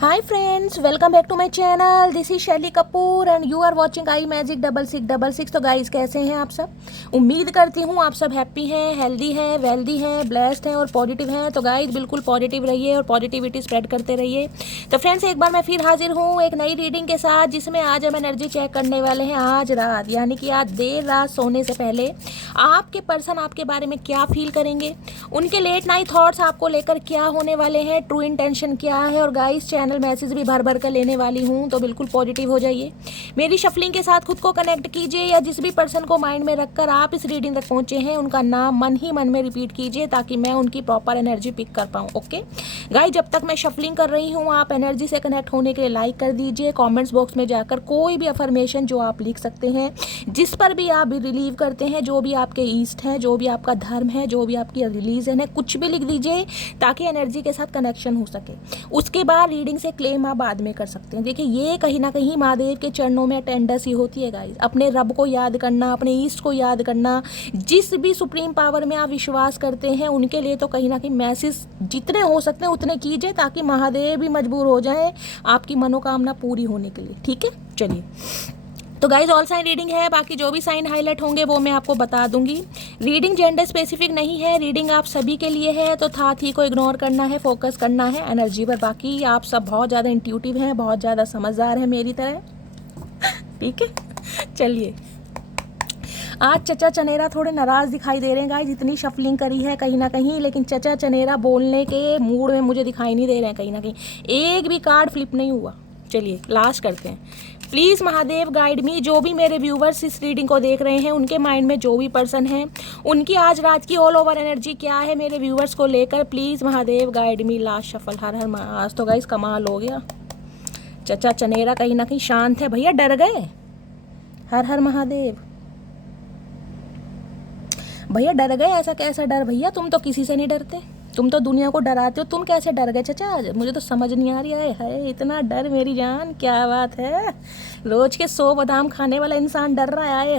Hi friends, welcome back to my channel. This is शैली Kapoor and you are watching I magic 6666। तो guys कैसे हैं आप सब? उम्मीद करती हूँ आप सब हैप्पी हैं, हेल्दी हैं, वेल्दी हैं, ब्लेस्ड हैं और पॉजिटिव हैं। तो गाइस बिल्कुल पॉजिटिव रहिए और पॉजिटिविटी स्प्रेड करते रहिए। तो फ्रेंड्स एक बार मैं फिर हाजिर हूँ एक नई रीडिंग के साथ, जिसमें आज हम एनर्जी चेक करने वाले हैं आज रात, यानी कि आज देर रात सोने से पहले आपके पर्सन आपके बारे में क्या फील करेंगे, उनके लेट नाइट थॉट्स आपको लेकर क्या होने वाले हैं, ट्रू इंटेंशन क्या है। और गाइस चैनल मैसेज भी भर भर कर लेने वाली हूँ, तो बिल्कुल पॉजिटिव हो जाइए। मेरी शफलिंग के साथ खुद को कनेक्ट कीजिए, या जिस भी पर्सन को माइंड में रखकर आप इस रीडिंग तक पहुंचे हैं उनका नाम मन ही मन में रिपीट कीजिए, ताकि मैं उनकी प्रॉपर एनर्जी पिक कर पाऊँ। ओके गाइस, जब तक मैं शफलिंग कर रही हूँ आप एनर्जी से कनेक्ट होने के लिए लाइक कर दीजिए। कॉमेंट्स बॉक्स में जाकर कोई भी अफर्मेशन जो आप लिख सकते हैं, जिस पर भी आप रिलीव करते हैं, जो भी आपके ईस्ट हैं, जो भी आपका धर्म है, जो भी आपकी रिलीजन है, कुछ भी लिख दीजिए ताकि एनर्जी के साथ कनेक्शन हो सके। उसके बाद रीडिंग से क्लेम आप बाद में कर सकते हैं। देखिए ये कहीं ना कहीं महादेव के चरणों में अटेंडेंस ही होती है गाइस। अपने रब को याद करना, अपने ईस्ट को याद करना, जिस भी सुप्रीम पावर में आप विश्वास करते हैं उनके लिए तो कहीं ना कहीं मैसेज जितने हो सकते हैं उतने कीजिए, ताकि महादेव भी मजबूर हो जाए आपकी मनोकामना पूरी होने के लिए। ठीक है, चलिए। तो गाइज ऑल साइन रीडिंग है, बाकी जो भी साइन हाईलाइट होंगे वो मैं आपको बता दूंगी। रीडिंग जेंडर स्पेसिफिक नहीं है, रीडिंग आप सभी के लिए है, तो था थी को इग्नोर करना है, फोकस करना है एनर्जी पर। बाकी आप सब बहुत ज़्यादा इंट्यूटिव हैं, बहुत ज़्यादा समझदार हैं मेरी तरह। ठीक है, चलिए। आज चचा चनेरा थोड़े नाराज़ दिखाई दे रहे हैं गाइज, इतनी शफलिंग करी है कहीं ना कहीं, लेकिन चचा चनेरा बोलने के मूड में मुझे दिखाई नहीं दे रहे हैं कहीं ना कहीं। एक भी कार्ड फ्लिप नहीं हुआ। चलिए लास्ट करते हैं। प्लीज़ महादेव गाइड मी, जो भी मेरे व्यूवर्स इस रीडिंग को देख रहे हैं उनके माइंड में जो भी पर्सन है उनकी आज रात की ऑल ओवर एनर्जी क्या है मेरे व्यूवर्स को लेकर। Please Mahadev guide me. Last shuffle. हर हर आज तो गाइस कमाल हो गया। चचा चनेरा कहीं ना कहीं शांत है, भैया डर गए। हर हर महादेव। भैया डर गए, ऐसा कैसा डर भैया? तुम तो किसी से नहीं डरते, तुम तो दुनिया को डराते हो, तुम कैसे डर गए चचा? मुझे तो समझ नहीं आ रही है इतना डर मेरी जान, क्या बात है? रोज के 100 बादाम खाने वाला इंसान डर रहा है।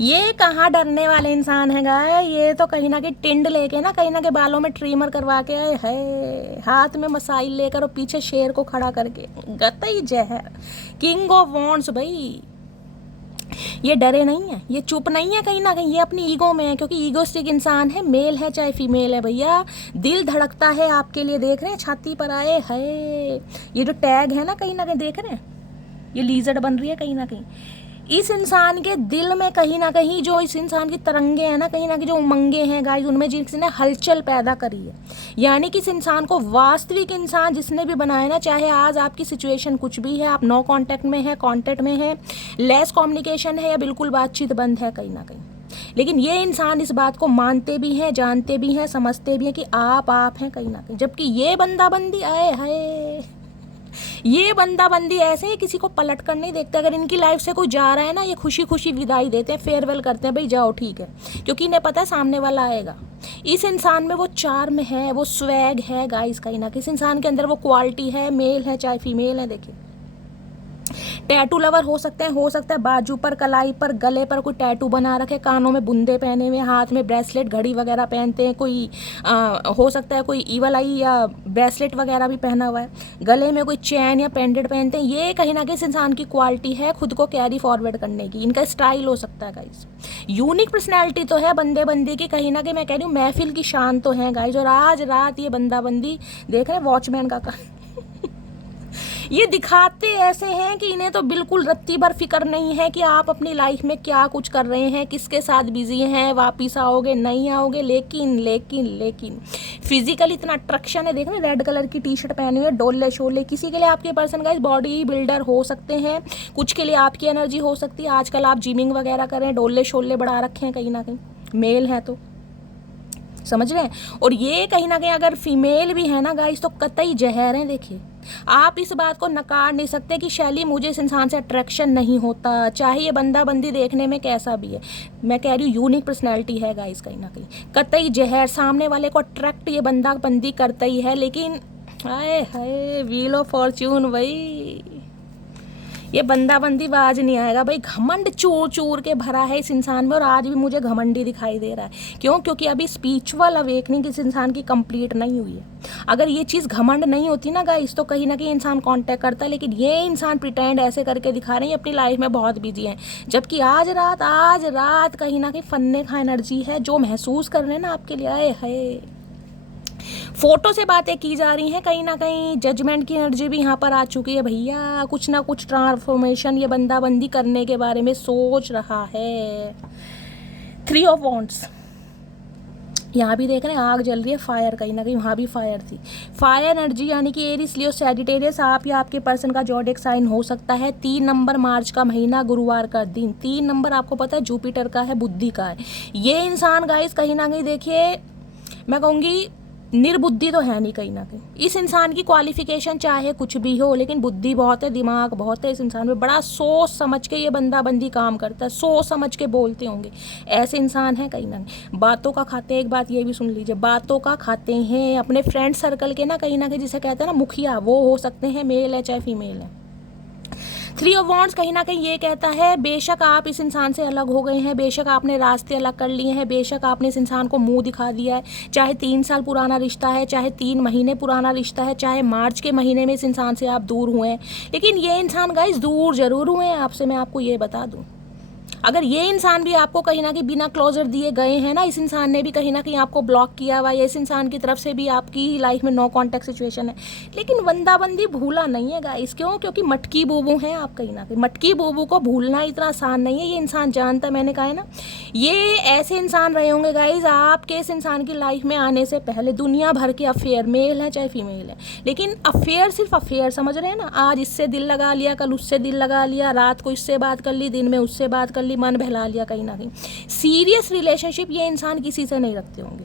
ये कहाँ डरने वाले इंसान है गाय, ये तो कहीं ना कहीं टिंड लेके ना, कहीं ना कहीं बालों में ट्रिमर करवा के आए है, हाथ में मसाइल लेकर और पीछे शेर को खड़ा करके। गतई जहर, किंग ऑफ वॉन्ड्स भाई। ये डरे नहीं है, ये चुप नहीं है कहीं ना कहीं, ये अपनी ईगो में है, क्योंकि ईगोस्टिक इंसान है, मेल है चाहे फीमेल है भैया। दिल धड़कता है आपके लिए, देख रहे हैं छाती पर आए है ये जो टैग है ना, कहीं ना कहीं देख रहे हैं, ये लीजर्ड बन रही है कहीं ना कहीं। इस इंसान के दिल में कहीं ना कहीं जो इस इंसान की तरंगे हैं ना, कहीं ना कहीं जो उमंगे हैं गाइस, उनमें जिसने हलचल पैदा करी है। यानी कि इस इंसान को वास्तविक इंसान जिसने भी बनाया ना, चाहे आज आपकी सिचुएशन कुछ भी है, आप नो कांटेक्ट में है, कांटेक्ट में है, लेस कम्युनिकेशन है, या बिल्कुल बातचीत बंद है कहीं ना कहीं, लेकिन ये इंसान इस बात को मानते भी हैं, जानते भी हैं, समझते भी हैं कि आप हैं कहीं ना कहीं। जबकि ये बंदाबंदी आए है, ये बंदाबंदी ऐसे ही किसी को पलट कर नहीं देखते। अगर इनकी लाइफ से कोई जा रहा है ना, ये खुशी खुशी विदाई देते हैं, फेयरवेल करते हैं, भाई जाओ ठीक है, क्योंकि इन्हें पता है सामने वाला आएगा। इस इंसान में वो चार्म है, वो स्वैग है गाइस कहीं ना कहीं। इस इंसान के अंदर वो क्वालिटी है, मेल है चाहे फीमेल है। देखिए टैटू लवर हो सकते हैं, हो सकता है बाजू पर, कलाई पर, गले पर कोई टैटू बना रखे, कानों में बुंदे पहने हुए, हाथ में ब्रेसलेट, घड़ी वगैरह पहनते हैं, कोई हो सकता है कोई ईवल आई या ब्रेसलेट वगैरह भी पहना हुआ है, गले में कोई चैन या पेंडेंट पहनते हैं। ये कहीं ना कहीं इस इंसान की क्वालिटी है खुद को कैरी फॉरवर्ड करने की, इनका स्टाइल हो सकता है गाइज। यूनिक पर्सनैलिटी तो है बंदे बंदी की, कहीं ना कहीं मैं कह रही हूँ महफिल की शान तो है गाइज। और आज रात ये बंदाबंदी देख रहे हैं, वॉचमैन का ये दिखाते ऐसे हैं कि इन्हें तो बिल्कुल रत्ती भर फिक्र नहीं है कि आप अपनी लाइफ में क्या कुछ कर रहे हैं, किसके साथ बिजी हैं, वापिस आओगे नहीं आओगे। लेकिन लेकिन लेकिन फिजिकल इतना अट्रैक्शन है। देख रहे रेड कलर की टी शर्ट पहने हुए, डोले शोले। किसी के लिए आपके पर्सन गाइस बॉडी बिल्डर हो सकते हैं, कुछ के लिए आपकी एनर्जी हो सकती है। आजकल आप जिमिंग वगैरह करें, डोले शोले बढ़ा रखे हैं कहीं ना कहीं, मेल है तो समझ रहे हैं। और ये कहीं ना कहीं अगर फीमेल भी है ना गाइस, तो कतई जहर है। देखिए आप इस बात को नकार नहीं सकते कि शैली मुझे इस इंसान से अट्रैक्शन नहीं होता, चाहे ये बंदा बंदी देखने में कैसा भी है। मैं कह रही हूँ यूनिक पर्सनैलिटी है गाइस कहीं ना कहीं, कतई जहर। सामने वाले को अट्रैक्ट ये बंदा बंदी करता ही है, लेकिन हाय हाय व्हील ऑफ फॉर्च्यून भाई, ये बंदा-बंदी बाज नहीं आएगा भाई, घमंड चूर-चूर के भरा है इस इंसान में और आज भी मुझे घमंडी दिखाई दे रहा है। क्यों? क्योंकि अभी स्पिरिचुअल अवेकनिंग इस इंसान की कंप्लीट नहीं हुई है। अगर ये चीज़ घमंड नहीं होती ना गाइस तो कहीं ना कहीं इंसान कांटेक्ट करता है, लेकिन ये इंसान प्रिटेंड ऐसे करके दिखा रहे हैं अपनी लाइफ में बहुत बिजी हैं, जबकि आज रात कहीं ना कहीं फन्ने का एनर्जी है जो महसूस कर रहे हैं ना आपके लिए। आए है फोटो से बातें की जा रही हैं, कहीं ना कहीं जजमेंट की एनर्जी भी यहाँ पर आ चुकी है भैया। कुछ ना कुछ ट्रांसफॉर्मेशन ये बंदा-बंदी करने के बारे में सोच रहा है। 3 ऑफ वॉन्ड्स यहाँ भी देख रहे हैं, आग जल रही है, फायर कहीं ना कहीं वहाँ भी फायर थी। फायर एनर्जी यानी कि एरिस, लियो, सैजिटेरियस आप या आपके पर्सन का जॉडिक साइन हो सकता है। 3 नंबर मार्च का महीना, गुरुवार का दिन। 3 नंबर आपको पता है जुपिटर का है, बुद्धि का है। ये इंसान गाइस कहीं ना कहीं देखिए मैं कहूँगी निर्बुद्धि तो है नहीं कहीं ना कहीं। इस इंसान की क्वालिफिकेशन चाहे कुछ भी हो लेकिन बुद्धि बहुत है, दिमाग बहुत है इस इंसान में। बड़ा सोच समझ के ये बंदा-बंदी काम करता है, सोच समझ के बोलते होंगे, ऐसे इंसान है कहीं ना कहीं। बातों का खाते हैं, एक बात ये भी सुन लीजिए, बातों का खाते हैं अपने फ्रेंड सर्कल के ना कहीं जिसे कहते हैं ना मुखिया, वो हो सकते हैं, मेल है चाहे फीमेल है। 3 ऑफ वॉन्ड्स कहीं ना कहीं ये कहता है बेशक आप इस इंसान से अलग हो गए हैं, बेशक आपने रास्ते अलग कर लिए हैं, बेशक आपने इस इंसान को मुंह दिखा दिया है, चाहे 3 साल पुराना रिश्ता है, चाहे 3 महीने पुराना रिश्ता है, चाहे मार्च के महीने में इस इंसान से आप दूर हुए हैं, लेकिन ये इंसान गाइस दूर जरूर हुए हैं आपसे। मैं आपको ये बता दूँ, अगर ये इंसान भी आपको कहीं ना कहीं बिना क्लोजर दिए गए हैं ना, इस इंसान ने भी कहीं ना कहीं आपको ब्लॉक किया हुआ है, इस इंसान की तरफ से भी आपकी लाइफ में नो कांटेक्ट सिचुएशन है, लेकिन बंदा-बंदी भूला नहीं है गाइस। क्यों? क्योंकि मटकी बोबू हैं आप कहीं ना कहीं। मटकी बोबू को भूलना इतना आसान नहीं है, ये इंसान जानता, मैंने कहा है ना, ये ऐसे इंसान रहे होंगे गाइस आपके इस इंसान की लाइफ में आने से पहले दुनिया भर के अफेयर, मेल है चाहे फीमेल है, लेकिन अफेयर सिर्फ अफेयर समझ रहे हैं ना। आज इससे दिल लगा लिया, कल उससे दिल लगा लिया, रात को इससे बात कर ली, दिन में उससे बात कर ली, मन बहला लिया कहीं ना कहीं। सीरियस रिलेशनशिप ये इंसान किसी से नहीं रखते होंगे,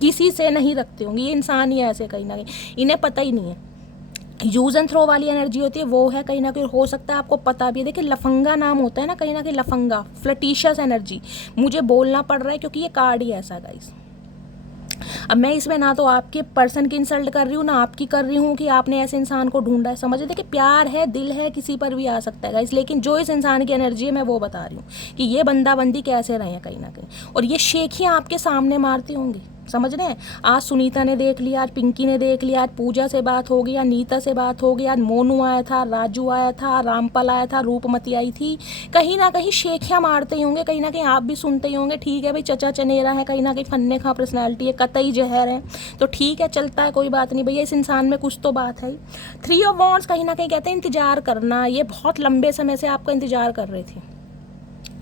किसी से नहीं रखते होंगे, ये इंसान ही ऐसे कहीं ना कहीं, इन्हें पता ही नहीं है। यूज एंड थ्रो वाली एनर्जी होती है वो है कहीं ना कहीं, हो सकता है आपको पता भी है। देखिए लफंगा नाम होता है ना कहीं लफंगा, फ्लटिशियस एनर्जी, मुझे बोलना पड़ रहा है क्योंकि ये कार्ड ही ऐसा गाइस। अब मैं इसमें ना तो आपके पर्सन की इंसल्ट कर रही हूँ, ना आपकी कर रही हूँ कि आपने ऐसे इंसान को ढूंढा है, समझ। देखिए प्यार है, दिल है, किसी पर भी आ सकता है गाइस, लेकिन जो इस इंसान की एनर्जी है मैं वो बता रही हूँ कि ये बंदा-बंदी कैसे रहे हैं कहीं ना कहीं, और ये शेखियाँ आपके सामने मारती होंगी, समझ रहे हैं। आज सुनीता ने देख लिया, आज पिंकी ने देख लिया, आज पूजा से बात हो गई, आज नीता से बात हो गई, आज मोनू आया था, राजू आया था, रामपाल आया था, रूपमती आई थी, कहीं ना कहीं शेखियाँ मारते ही होंगे कहीं ना कहीं, आप भी सुनते ही होंगे। ठीक है भाई, चचा चनेरा है कहीं ना कहीं, फन्ने खा पर्सनैलिटी है, कतई जहर है, तो ठीक है चलता है, कोई बात नहीं भैया, इस इंसान में कुछ तो बात है। 3 ऑफ वॉन्ड्स कहीं ना कहीं कहते हैं इंतजार करना, ये बहुत लंबे समय से आपका इंतजार कर रहे थे।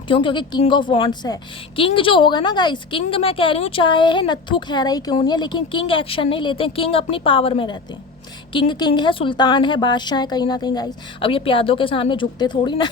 क्यों? क्योंकि किंग ऑफ वॉन्ड्स है। किंग जो होगा ना गाइस, किंग मैं कह रही हूँ चाहे है नत्थु खैरा ही क्यों नहीं है, लेकिन किंग एक्शन नहीं लेते हैं, किंग अपनी पावर में रहते हैं। किंग है, सुल्तान है, बादशाह है कहीं ना कहीं गाइस। अब ये प्यादों के सामने झुकते थोड़ी ना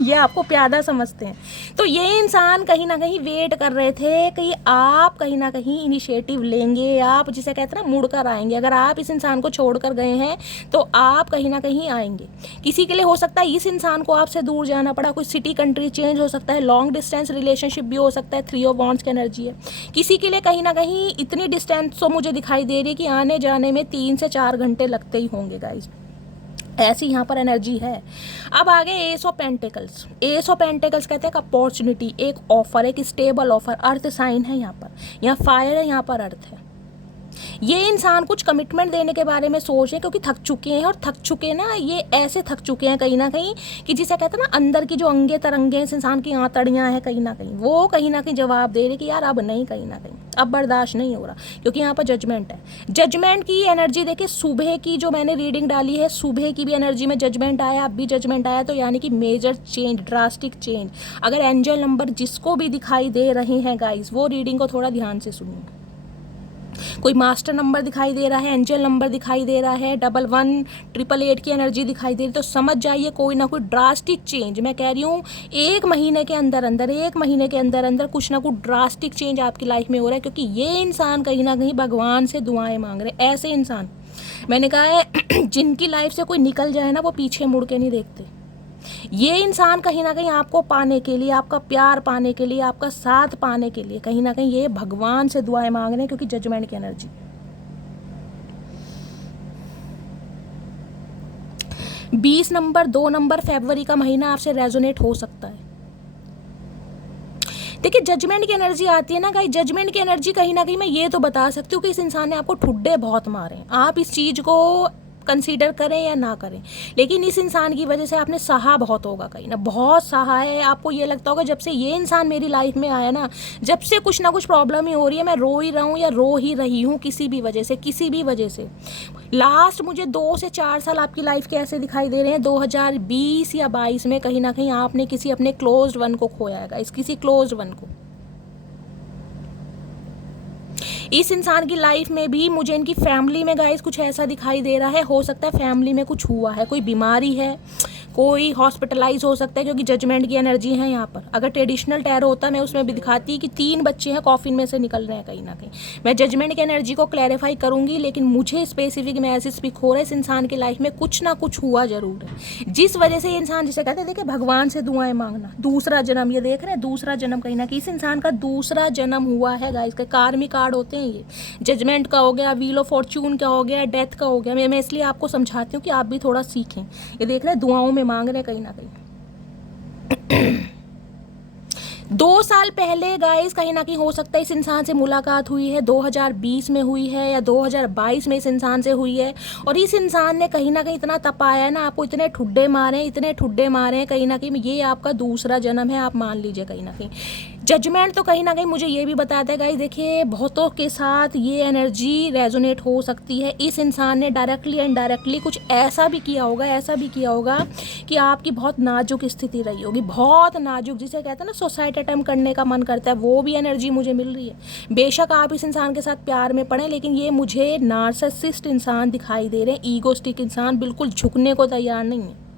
ये आपको प्यादा समझते हैं। तो ये इंसान कहीं ना कहीं वेट कर रहे थे कि आप कहीं ना कहीं इनिशिएटिव लेंगे, आप जिसे कहते हैं ना मुड़ कर आएंगे। अगर आप इस इंसान को छोड़ कर गए हैं तो आप कहीं ना कहीं आएंगे। किसी के लिए हो सकता है इस इंसान को आपसे दूर जाना पड़ा, कोई सिटी कंट्री चेंज हो सकता है, लॉन्ग डिस्टेंस रिलेशनशिप भी हो सकता है, 3 ऑफ वॉन्ड्स की एनर्जी है। किसी के लिए कहीं ना कहीं इतनी डिस्टेंस तो मुझे दिखाई दे रही है कि आने जाने में 3 से 4 घंटे लगते ही होंगे गाइज, ऐसी यहाँ पर एनर्जी है। अब आगे S of pentacles. S of pentacles कहते हैं अपॉर्चुनिटी, एक ऑफर, एक स्टेबल ऑफर, अर्थ साइन है यहाँ पर, यहाँ फायर है, यहाँ पर अर्थ है। ये इंसान कुछ कमिटमेंट देने के बारे में सोच रहे हैं क्योंकि थक चुके हैं, और थक चुके ना, ये ऐसे थक चुके हैं कहीं ना कहीं कि जिसे कहते हैं ना अंदर की जो अंगे तरंगे इस इंसान की आंतड़ियाँ हैं कहीं ना कहीं जवाब दे रही कि यार अब नहीं, कहीं ना कहीं अब बर्दाश्त नहीं हो रहा, क्योंकि यहाँ पर जजमेंट है। जजमेंट की एनर्जी देखिए, सुबह की जो मैंने रीडिंग डाली है, सुबह की भी एनर्जी में जजमेंट आया, अब भी जजमेंट आया, तो यानी कि मेजर चेंज, ड्रास्टिक चेंज। अगर एंजल नंबर जिसको भी दिखाई दे रहे हैं गाइस, वो रीडिंग को थोड़ा ध्यान से सुनिए। कोई मास्टर नंबर दिखाई दे रहा है, एंजल नंबर दिखाई दे रहा है, 11 888 की एनर्जी दिखाई दे रही, तो समझ जाइए कोई ना कोई ड्रास्टिक चेंज, मैं कह रही हूँ 1 महीने के अंदर अंदर कुछ ना कुछ ड्रास्टिक चेंज आपकी लाइफ में हो रहा है, क्योंकि ये इंसान कहीं ना कहीं भगवान से दुआएं मांग रहे। ऐसे इंसान मैंने कहा है जिनकी लाइफ से कोई निकल जाए ना, वो पीछे मुड़ के नहीं देखते। ये इंसान कहीं ना कहीं आपको पाने के लिए, आपका प्यार पाने के लिए, आपका साथ पाने के लिए कहीं ना कहीं ये भगवान से दुआएं मांग रहे हैं, क्योंकि जजमेंट की एनर्जी। 20 नंबर 2 नंबर फरवरी का महीना आपसे रेजोनेट हो सकता है। देखिए जजमेंट की एनर्जी आती है ना गाइस, जजमेंट की एनर्जी कहीं ना कहीं मैं ये तो बता सकती हूँ कि इस इंसान ने आपको ठुड्डे बहुत मारे हैं, आप इस चीज़ को कंसीडर करें या ना करें, लेकिन इस इंसान की वजह से आपने सहा बहुत होगा, कहीं ना बहुत सहा है। आपको ये लगता होगा जब से ये इंसान मेरी लाइफ में आया ना, जब से कुछ ना कुछ प्रॉब्लम ही हो रही है, मैं रो ही रहा हूँ या रो ही रही हूँ किसी भी वजह से, किसी भी वजह से। लास्ट मुझे 2 से 4 साल आपकी लाइफ के ऐसे दिखाई दे रहे हैं, 2020 या 22 में कहीं ना कहीं आपने किसी अपने क्लोज्ड वन को खोया है गाइस, किसी क्लोज्ड वन को। इस इंसान की लाइफ में भी मुझे इनकी फैमिली में गाइस कुछ ऐसा दिखाई दे रहा है, हो सकता है फैमिली में कुछ हुआ है, कोई बीमारी है, कोई हॉस्पिटलाइज हो सकता है, क्योंकि जजमेंट की एनर्जी है यहाँ पर। अगर ट्रेडिशनल टैरो होता मैं उसमें भी दिखाती कि 3 बच्चे हैं कॉफिन में से निकल रहे हैं कहीं ना कहीं। मैं जजमेंट की एनर्जी को क्लैरिफाई करूंगी, लेकिन मुझे स्पेसिफिक मैसेज स्पीक हो रहा है, इस इंसान की लाइफ में कुछ ना कुछ हुआ जरूर है, जिस वजह से ये इंसान, जिसे कहते हैं देखिए भगवान से दुआएं मांगना, दूसरा जन्म, ये देख रहे हैं दूसरा जन्म, कहीं ना कहीं इस इंसान का दूसरा जन्म हुआ है गाइस। के कार्मिक कार्ड होते हैं ये, जजमेंट का हो गया, व्हील ऑफ फॉर्च्यून का हो गया, डेथ का हो गया। मैं इसलिए आपको समझाती हूँ कि आप भी थोड़ा सीखें। ये देख रहे हैं दुआओं में मांग रहे हैं कहीं ना कहीं। 2 साल पहले गाइस कहीं ना कहीं हो सकता है इस इंसान से मुलाकात हुई है, 2020 में हुई है या 2022 में इस इंसान से हुई है, और इस इंसान ने कहीं ना कहीं इतना तपाया है ना, आपको इतने ठुड्डे मारे, इतने ठुड्डे मारे हैं कहीं ना कहीं, ये आपका दूसरा जन्म है, आप मान लीजिए कहीं ना कहीं। जजमेंट तो कहीं ना कहीं मुझे ये भी बताता है गाइस, देखिए बहुतों के साथ ये एनर्जी रेजोनेट हो सकती है। इस इंसान ने डायरेक्टली एंड इनडायरेक्टली कुछ ऐसा भी किया होगा, ऐसा भी किया होगा कि आपकी बहुत नाजुक स्थिति रही होगी, बहुत नाजुक, जिसे कहते हैं ना सुसाइड अटेम्प्ट करने का मन करता है, वो भी एनर्जी मुझे मिल रही है। बेशक आप इस इंसान के साथ प्यार में पड़े, लेकिन ये मुझे नार्सिसिस्ट इंसान दिखाई दे रहे हैं, ईगोस्टिक इंसान, बिल्कुल झुकने को तैयार नहीं है।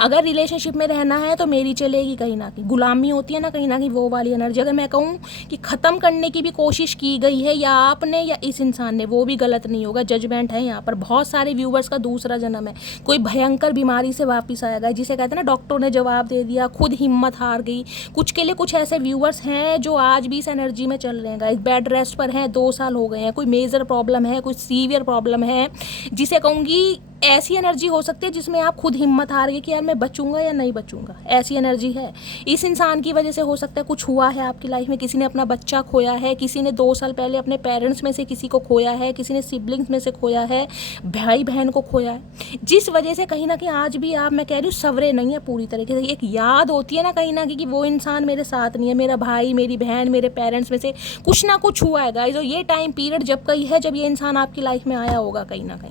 अगर रिलेशनशिप में रहना है तो मेरी चलेगी, कहीं ना कहीं गुलामी होती है ना कहीं ना कहीं, वो वाली एनर्जी। अगर मैं कहूँ कि ख़त्म करने की भी कोशिश की गई है या आपने या इस इंसान ने, वो भी गलत नहीं होगा। जजमेंट है यहाँ पर। बहुत सारे व्यूवर्स का दूसरा जन्म है, कोई भयंकर बीमारी से वापस आएगा, जिसे कहते हैं ना डॉक्टर ने जवाब दे दिया, खुद हिम्मत हार गई। कुछ के लिए कुछ ऐसे व्यूवर्स हैं जो आज भी इस एनर्जी में चल रहे हैं गाइस, बेड रेस्ट पर हैं, 2 साल हो गए हैं, कोई मेजर प्रॉब्लम है, कोई सीवियर प्रॉब्लम है, जिसे कहूँगी ऐसी एनर्जी हो सकती है जिसमें आप खुद हिम्मत हार गए कि यार मैं बचूंगा या नहीं बचूंगा, ऐसी एनर्जी है। इस इंसान की वजह से हो सकता है कुछ हुआ है आपकी लाइफ में, किसी ने अपना बच्चा खोया है, किसी ने 2 साल पहले अपने पेरेंट्स में से किसी को खोया है, किसी ने सिबलिंग्स में से खोया है, भाई बहन को खोया है, जिस वजह से कहीं ना कहीं आज भी आप, मैं कह रही हूँ, सवरे नहीं है पूरी तरीके से। एक याद होती है ना कहीं ना कहीं कि वो इंसान मेरे साथ नहीं है, मेरा भाई, मेरी बहन, मेरे पेरेंट्स में से कुछ ना कुछ हुआ है गाइस। और ये टाइम पीरियड जब कहीं है जब ये इंसान आपकी लाइफ में आया होगा कहीं ना कहीं,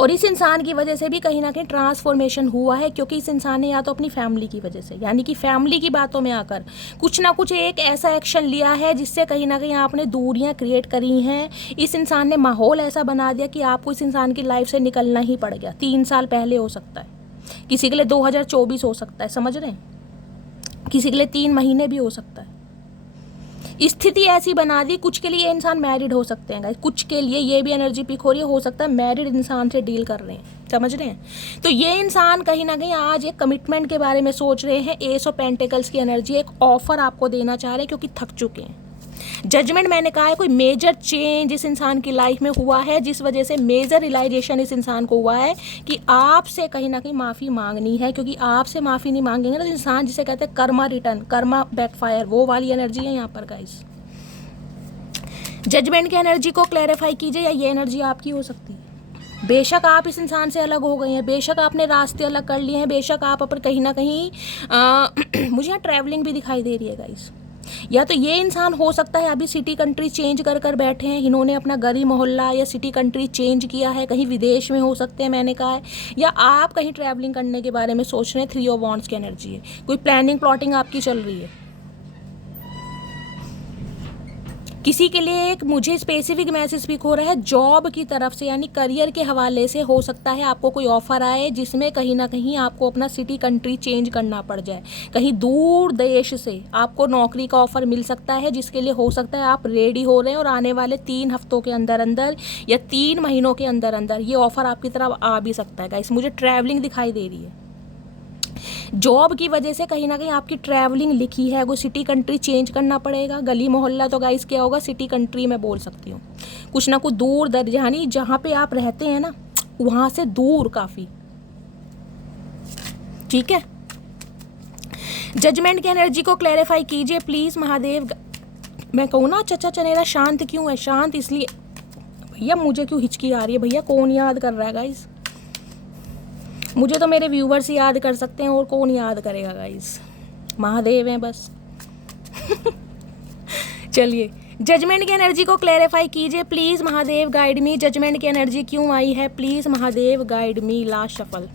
और इस इंसान की वजह से भी कहीं ना कहीं ट्रांसफॉर्मेशन हुआ है, क्योंकि इस इंसान ने या तो अपनी फैमिली की वजह से, यानी कि फैमिली की बातों में आकर कुछ ना कुछ एक ऐसा एक्शन लिया है जिससे कहीं ना कहीं आपने दूरियां क्रिएट करी हैं। इस इंसान ने माहौल ऐसा बना दिया कि आपको इस इंसान की लाइफ से निकलना ही पड़ गया। 3 साल पहले हो सकता है, किसी के लिए 2024 हो सकता है, समझ रहे हैं, किसी के लिए 3 महीने भी हो सकता है। स्थिति ऐसी बना दी, कुछ के लिए ये इंसान मैरिड हो सकते हैं गाइस, कुछ के लिए ये भी एनर्जी पिक हो रही है, हो सकता है मैरिड इंसान से डील कर रहे हैं, समझ रहे हैं। तो ये इंसान कहीं ना कहीं आज एक कमिटमेंट के बारे में सोच रहे हैं। एस ऑफ पेंटिकल्स की एनर्जी, एक ऑफर आपको देना चाह रहे हैं क्योंकि थक चुके हैं। जजमेंट मैंने कहा है, कोई मेजर चेंज इस इंसान की लाइफ में हुआ है, जिस वजह से मेजर रियलाइजेशन इस इंसान को हुआ है कि आपसे कहीं ना कहीं माफ़ी मांगनी है, क्योंकि आपसे माफ़ी नहीं मांगेंगे ना तो इंसान, जिसे कहते हैं कर्मा रिटर्न, कर्मा बैकफायर, वो वाली एनर्जी है यहाँ पर गाइस। जजमेंट की एनर्जी को क्लैरिफाई कीजिए, या ये एनर्जी आपकी हो सकती है। बेशक आप इस इंसान से अलग हो गए हैं, बेशक आपने रास्ते अलग कर लिए हैं, बेशक आप अपन कहीं ना कहीं मुझे यहाँ ट्रैवलिंग भी दिखाई दे रही है गाइस। या तो ये इंसान हो सकता है अभी सिटी कंट्री चेंज कर कर बैठे हैं, इन्होंने अपना गली मोहल्ला या सिटी कंट्री चेंज किया है, कहीं विदेश में हो सकते हैं मैंने कहा है, या आप कहीं ट्रैवलिंग करने के बारे में सोच रहे हैं। 3 ऑफ वॉन्ड्स की एनर्जी है, कोई प्लानिंग प्लॉटिंग आपकी चल रही है। किसी के लिए एक मुझे स्पेसिफिक मैसेज स्पीक हो रहा है जॉब की तरफ से, यानी करियर के हवाले से हो सकता है आपको कोई ऑफर आए जिसमें कहीं ना कहीं आपको अपना सिटी कंट्री चेंज करना पड़ जाए, कहीं दूर देश से आपको नौकरी का ऑफर मिल सकता है, जिसके लिए हो सकता है आप रेडी हो रहे हैं और आने वाले 3 हफ्तों के अंदर अंदर या 3 महीनों के अंदर अंदर ये ऑफर आपकी तरफ आ भी सकता है गाइस। मुझे ट्रैवलिंग दिखाई दे रही है, जॉब की वजह से कहीं ना कहीं आपकी ट्रैवलिंग लिखी है, वो सिटी कंट्री चेंज करना पड़ेगा। गली मोहल्ला तो गाइस क्या होगा, सिटी कंट्री में बोल सकती हूँ, कुछ ना कुछ दूर दर, यानी जहाँ पे आप रहते हैं ना वहाँ से दूर काफ़ी, ठीक है। जजमेंट की एनर्जी को क्लैरिफाई कीजिए प्लीज़ महादेव। मैं कहूँ ना चचा चनेरा शांत क्यों है? शांत इसलिए भैया, मुझे क्यों हिचकी आ रही है भैया? कौन याद कर रहा है गाइस? मुझे तो मेरे व्यूवर्स याद कर सकते हैं, और कौन याद करेगा गाइस? महादेव हैं बस। चलिए, जजमेंट की एनर्जी को क्लैरिफाई कीजिए please Mahadev, guide me. Judgement की एनर्जी क्यों आई है please Mahadev, guide me. Last shuffle.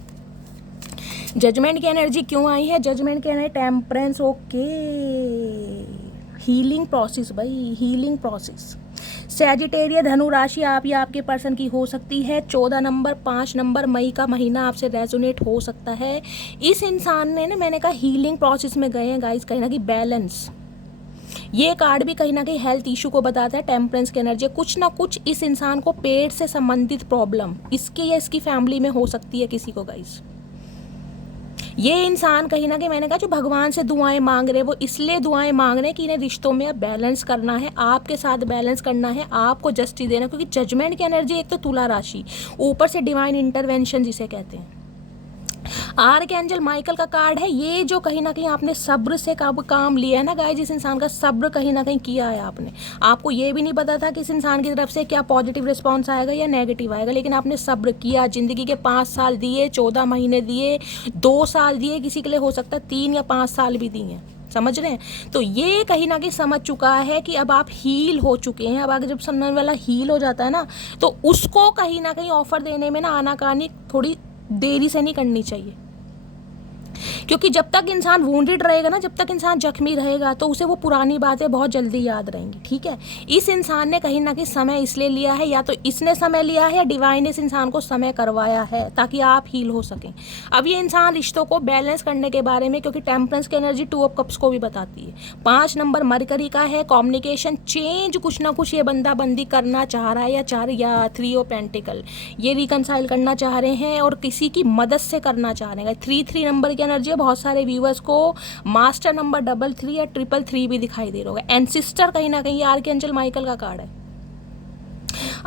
Judgement की एनर्जी क्यों आई है? जजमेंट की energy temperance, okay. Healing process भाई, हीलिंग प्रोसेस। सैजिटेरिया धनु राशि आप या आपके पर्सन की हो सकती है। 14 नंबर 5 नंबर मई का महीना आपसे रेजोनेट हो सकता है। इस इंसान ने ना, मैंने कहा हीलिंग प्रोसेस में गए हैं गाइस, कहीं ना कहीं बैलेंस। ये कार्ड भी कहीं ना कहीं हेल्थ इशू को बताता है। टेम्परेंस की एनर्जी, कुछ ना कुछ इस इंसान को पेट से संबंधित प्रॉब्लम इसकी या इसकी फैमिली में हो सकती है किसी को गाइस। ये इंसान कहीं ना कहीं, मैंने कहा जो भगवान से दुआएं मांग रहे, वो इसलिए दुआएं मांग रहे हैं कि इन्हें रिश्तों में अब बैलेंस करना है, आपके साथ बैलेंस करना है, आपको जस्टिस देना। क्योंकि जजमेंट की एनर्जी एक तो तुला राशि, ऊपर से डिवाइन इंटरवेंशन जिसे कहते हैं। आर्कएंजल माइकल का कार्ड है। ये जो कहीं ना कहीं आपने सब्र से काम लिया है ना गाइस, जिस इंसान का सब्र कहीं ना कहीं किया है आपने, आपको ये भी नहीं पता था कि इस इंसान की तरफ से क्या पॉजिटिव रिस्पॉन्स आएगा या नेगेटिव आएगा, लेकिन आपने सब्र किया। ज़िंदगी के 5 साल दिए, 14 महीने दिए, 2 साल दिए, किसी के लिए हो सकता है 3 या 5 साल भी दिए हैं, समझ रहे हैं। तो ये कहीं ना कहीं समझ चुका है कि अब आप हील हो चुके हैं। अब आगे जब सामने वाला हील हो जाता है ना, तो उसको कहीं ना कहीं ऑफर देने में ना आनाकानी थोड़ी देरी से नहीं करनी चाहिए। क्योंकि जब तक इंसान वूंडेड रहेगा ना, जब तक इंसान जख्मी रहेगा, तो उसे वो पुरानी बातें बहुत जल्दी याद रहेंगी, ठीक है। इस इंसान ने कहीं ना कहीं समय इसलिए लिया है, या तो इसने समय लिया है या डिवाइन ने इस इंसान को समय करवाया है ताकि आप हील हो सकें। अब ये इंसान रिश्तों को बैलेंस करने के बारे में, क्योंकि टेम्परेंस की एनर्जी 2 ऑफ कप्स को भी बताती है। 5 नंबर मरकरी का है। कम्युनिकेशन चेंज, कुछ ना कुछ ये बंदा बंदी करना चाह रहा है, या 3 ऑफ पेंटिकल, ये रिकनसाइल करना चाह रहे हैं और किसी की मदद से करना चाह रहे हैं। 3 नंबर की एनर्जी, बहुत सारे व्यूवर्स को मास्टर नंबर 33 या 333 भी दिखाई दे रहा होगा। एंसिस्टर कहीं ना कहीं आर्कएंजल माइकल का कार्ड है।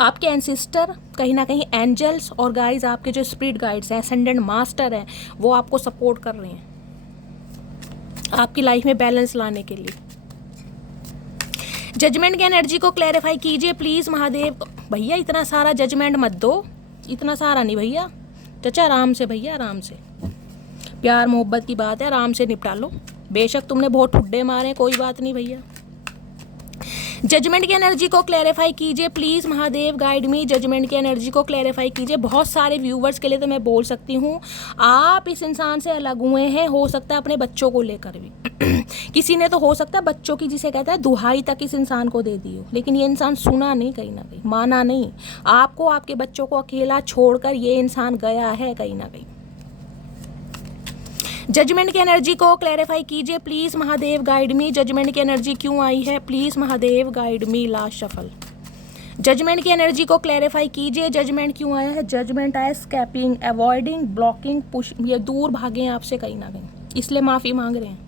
आपके एंसिस्टर कहीं ना कहीं एंजल्स और गाइस, आपके जो स्पिरिट गाइड्स हैं, असेंडेंट मास्टर हैं, वो आपको सपोर्ट कर रहे हैं आपकी लाइफ में बैलेंस लाने के लिए। जजमेंट की एनर्जी को क्लैरिफाई कीजिए प्लीज महादेव। भैया इतना सारा जजमेंट मत दो, इतना सारा नहीं भैया, चाचा आराम से भैया, आराम से। प्यार मोहब्बत की बात है, आराम से निपटा लो। बेशक तुमने बहुत ठुड्डे मारे, कोई बात नहीं भैया। जजमेंट की एनर्जी को क्लैरिफाई कीजिए please Mahadev, guide me. Judgement की एनर्जी को क्लैरिफाई कीजिए। बहुत सारे व्यूवर्स के लिए तो मैं बोल सकती हूँ, आप इस इंसान से अलग हुए हैं, हो सकता है अपने बच्चों को लेकर भी। किसी ने तो हो सकता है बच्चों की, जिसे कहता है दुहाई तक, इस इंसान को दे दी हो, लेकिन ये इंसान सुना नहीं, कहीं ना कहीं माना नहीं। आपको, आपके बच्चों को अकेला छोड़कर ये इंसान गया है कहीं ना कहीं। जजमेंट की एनर्जी को क्लैरिफाई कीजिए please Mahadev, guide me. Judgement की एनर्जी क्यों आई है please Mahadev, guide me. Last shuffle. Judgement की एनर्जी को क्लैरिफाई कीजिए। जजमेंट क्यों आया है? जजमेंट आया स्कैपिंग, अवॉइडिंग, ब्लॉकिंग, पुश। ये दूर भागे आपसे कहीं ना कहीं, इसलिए माफ़ी मांग रहे हैं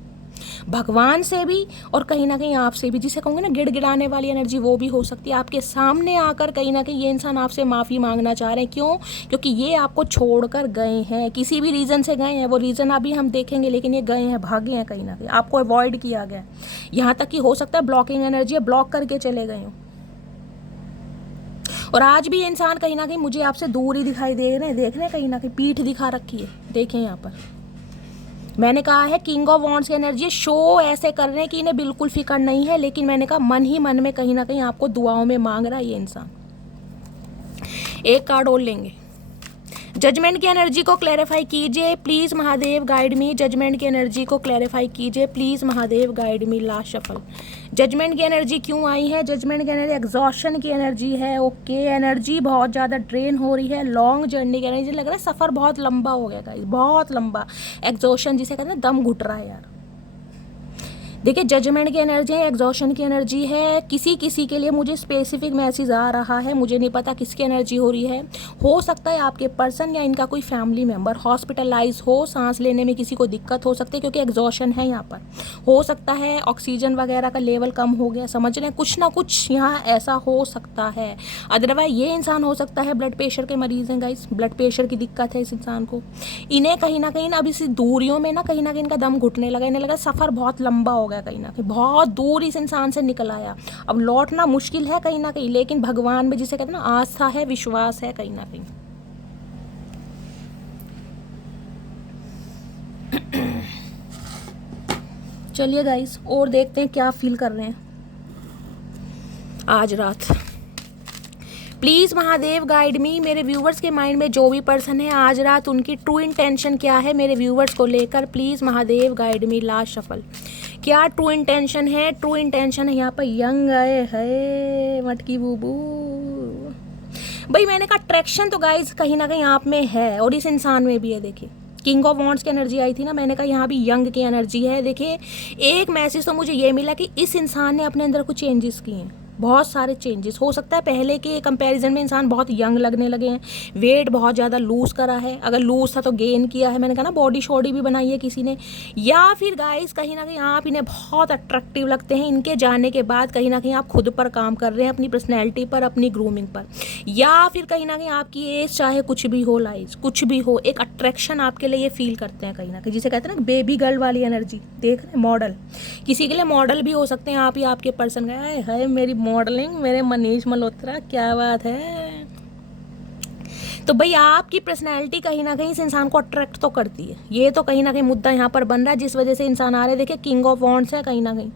भगवान से भी और कहीं ना कहीं आपसे भी। जिसे कहूँगे ना गिड़गिड़ाने वाली एनर्जी, वो भी हो सकती है। आपके सामने आकर कहीं ना कहीं ये इंसान आपसे माफ़ी मांगना चाह रहे हैं। क्यों? क्योंकि ये आपको छोड़कर गए हैं, किसी भी रीज़न से गए हैं। वो रीज़न अभी हम देखेंगे, लेकिन ये गए हैं, भागे हैं कहीं ना कहीं, आपको अवॉइड किया गया। यहाँ तक कि हो सकता है ब्लॉकिंग एनर्जी है, ब्लॉक करके चले गए हो। और आज भी ये इंसान कहीं ना कहीं मुझे आपसे दूर ही दिखाई दे रहे हैं। देख रहे हैं, कहीं ना कहीं पीठ दिखा रखी है, देखें यहाँ पर। मैंने कहा है किंग ऑफ वॉन्ड्स की एनर्जी, शो ऐसे कर रहे हैं कि इन्हें बिल्कुल फिक्र नहीं है, लेकिन मैंने कहा मन ही मन में कहीं ना कहीं आपको दुआओं में मांग रहा है ये इंसान। एक कार्ड और लेंगे। जजमेंट की एनर्जी को क्लैरिफाई कीजिए please Mahadev, guide me. Judgement की एनर्जी को क्लैरिफाई कीजिए please Mahadev, guide me. Last shuffle. Judgement की एनर्जी क्यों आई है? जजमेंट की एनर्जी एग्जॉशन की एनर्जी है। ओके, एनर्जी बहुत ज़्यादा ड्रेन हो रही है, लॉन्ग जर्नी की एनर्जी, लग रहा है सफ़र बहुत लंबा हो गया गाइस, बहुत लंबा। एग्जॉशन जिसे कहते हैं दम घुट रहा है यार। देखिए जजमेंट की एनर्जी है, एग्जॉशन की एनर्जी है, किसी किसी के लिए मुझे स्पेसिफिक मैसेज आ रहा है, मुझे नहीं पता किसकी एनर्जी हो रही है। हो सकता है आपके पर्सन या इनका कोई फैमिली मेम्बर हॉस्पिटलाइज हो, सांस लेने में किसी को दिक्कत हो सकती है क्योंकि एग्जॉशन है यहाँ पर। हो सकता है ऑक्सीजन वगैरह का लेवल कम हो गया, समझ रहे हैं, कुछ ना कुछ यहाँ ऐसा हो सकता है। अदरवाइज ये इंसान हो सकता है ब्लड प्रेशर के मरीज़ हैं गाइस, ब्लड प्रेशर की दिक्कत है इस इंसान को। इन्हें कहीं ना अब इस दूरियों में ना कहीं इनका दम घुटने लगा, इन्हें लगा सफ़र बहुत लंबा हो गया, कहीं ना कहीं बहुत दूर इस इंसान से निकल आया, अब लौटना मुश्किल है कहीं ना कहीं, लेकिन भगवान में जिसे कहते हैं ना आस्था है, विश्वास है कहीं ना कहीं। चलिए गाइस और देखते हैं क्या फील कर रहे हैं आज रात। प्लीज़ महादेव गाइड मी, मेरे व्यूवर्स के माइंड में जो भी पर्सन है आज रात उनकी ट्रू इंटेंशन क्या है मेरे व्यूवर्स को लेकर, please Mahadev guide me. Last shuffle, क्या ट्रू इंटेंशन है? ट्रू इंटेंशन है यहाँ पर यंग आए है मटकी बूबू। भाई मैंने कहा अट्रैक्शन तो गाइज कहीं ना कहीं आप में है और इस इंसान में भी है। देखिए किंग ऑफ वॉन्ड्स की एनर्जी आई थी ना, मैंने कहा यहाँ भी यंग की एनर्जी है। देखिए एक मैसेज तो मुझे ये मिला कि इस इंसान ने अपने अंदर कुछ चेंजेस किए हैं, बहुत सारे चेंजेस। हो सकता है पहले के कंपैरिजन में इंसान बहुत यंग लगने लगे हैं, वेट बहुत ज़्यादा लूज़ करा है, अगर लूज़ था तो गेन किया है, मैंने कहा ना बॉडी शॉडी भी बनाई है किसी ने, या फिर गाइस कहीं ना कहीं आप इन्हें बहुत अट्रैक्टिव लगते हैं। इनके जाने के बाद कहीं ना कहीं आप खुद पर काम कर रहे हैं, अपनी पर्सनैलिटी पर, अपनी ग्रूमिंग पर, या फिर कहीं ना कहीं आपकी एज चाहे कुछ भी हो, लाइज कुछ भी हो, एक अट्रैक्शन आपके लिए ये फील करते हैं कहीं ना कहीं, जिसे कहते हैं ना बेबी गर्ल वाली एनर्जी। देख रहे हैं मॉडल, किसी के लिए मॉडल भी हो सकते हैं आप, ही आपके पर्सन गए है मेरी मॉडलिंग, मेरे मनीष मल्होत्रा, क्या बात है। तो भाई आपकी पर्सनैलिटी कहीं ना कहीं इस इंसान को अट्रैक्ट तो करती है, ये तो कहीं ना कहीं मुद्दा यहाँ पर बन रहा है जिस वजह से इंसान आ रहे। देखिए किंग ऑफ वॉन्ड्स है, कहीं ना कहीं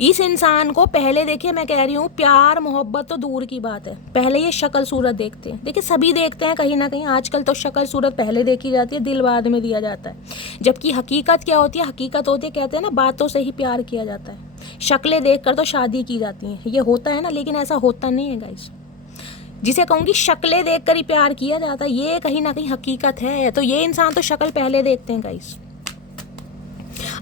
इस इंसान को पहले, देखिए मैं कह रही हूँ प्यार मोहब्बत तो दूर की बात है, पहले ये शक्ल सूरत देखते हैं। देखिए सभी देखते हैं कहीं ना कहीं, आजकल तो शक्ल सूरत पहले देखी जाती है, दिल बाद में दिया जाता है, जबकि हकीकत क्या होती है? हकीकत होती है, कहते हैं ना बातों से ही प्यार किया जाता है, शक्लें देखकर तो शादी की जाती हैं, ये होता है ना, लेकिन ऐसा होता नहीं है गाइस। जिसे कहूँगी शक्लें देखकर ही प्यार किया जाता है, ये कहीं ना कहीं हकीकत है। तो ये इंसान तो शक्ल पहले देखते हैं गाइस,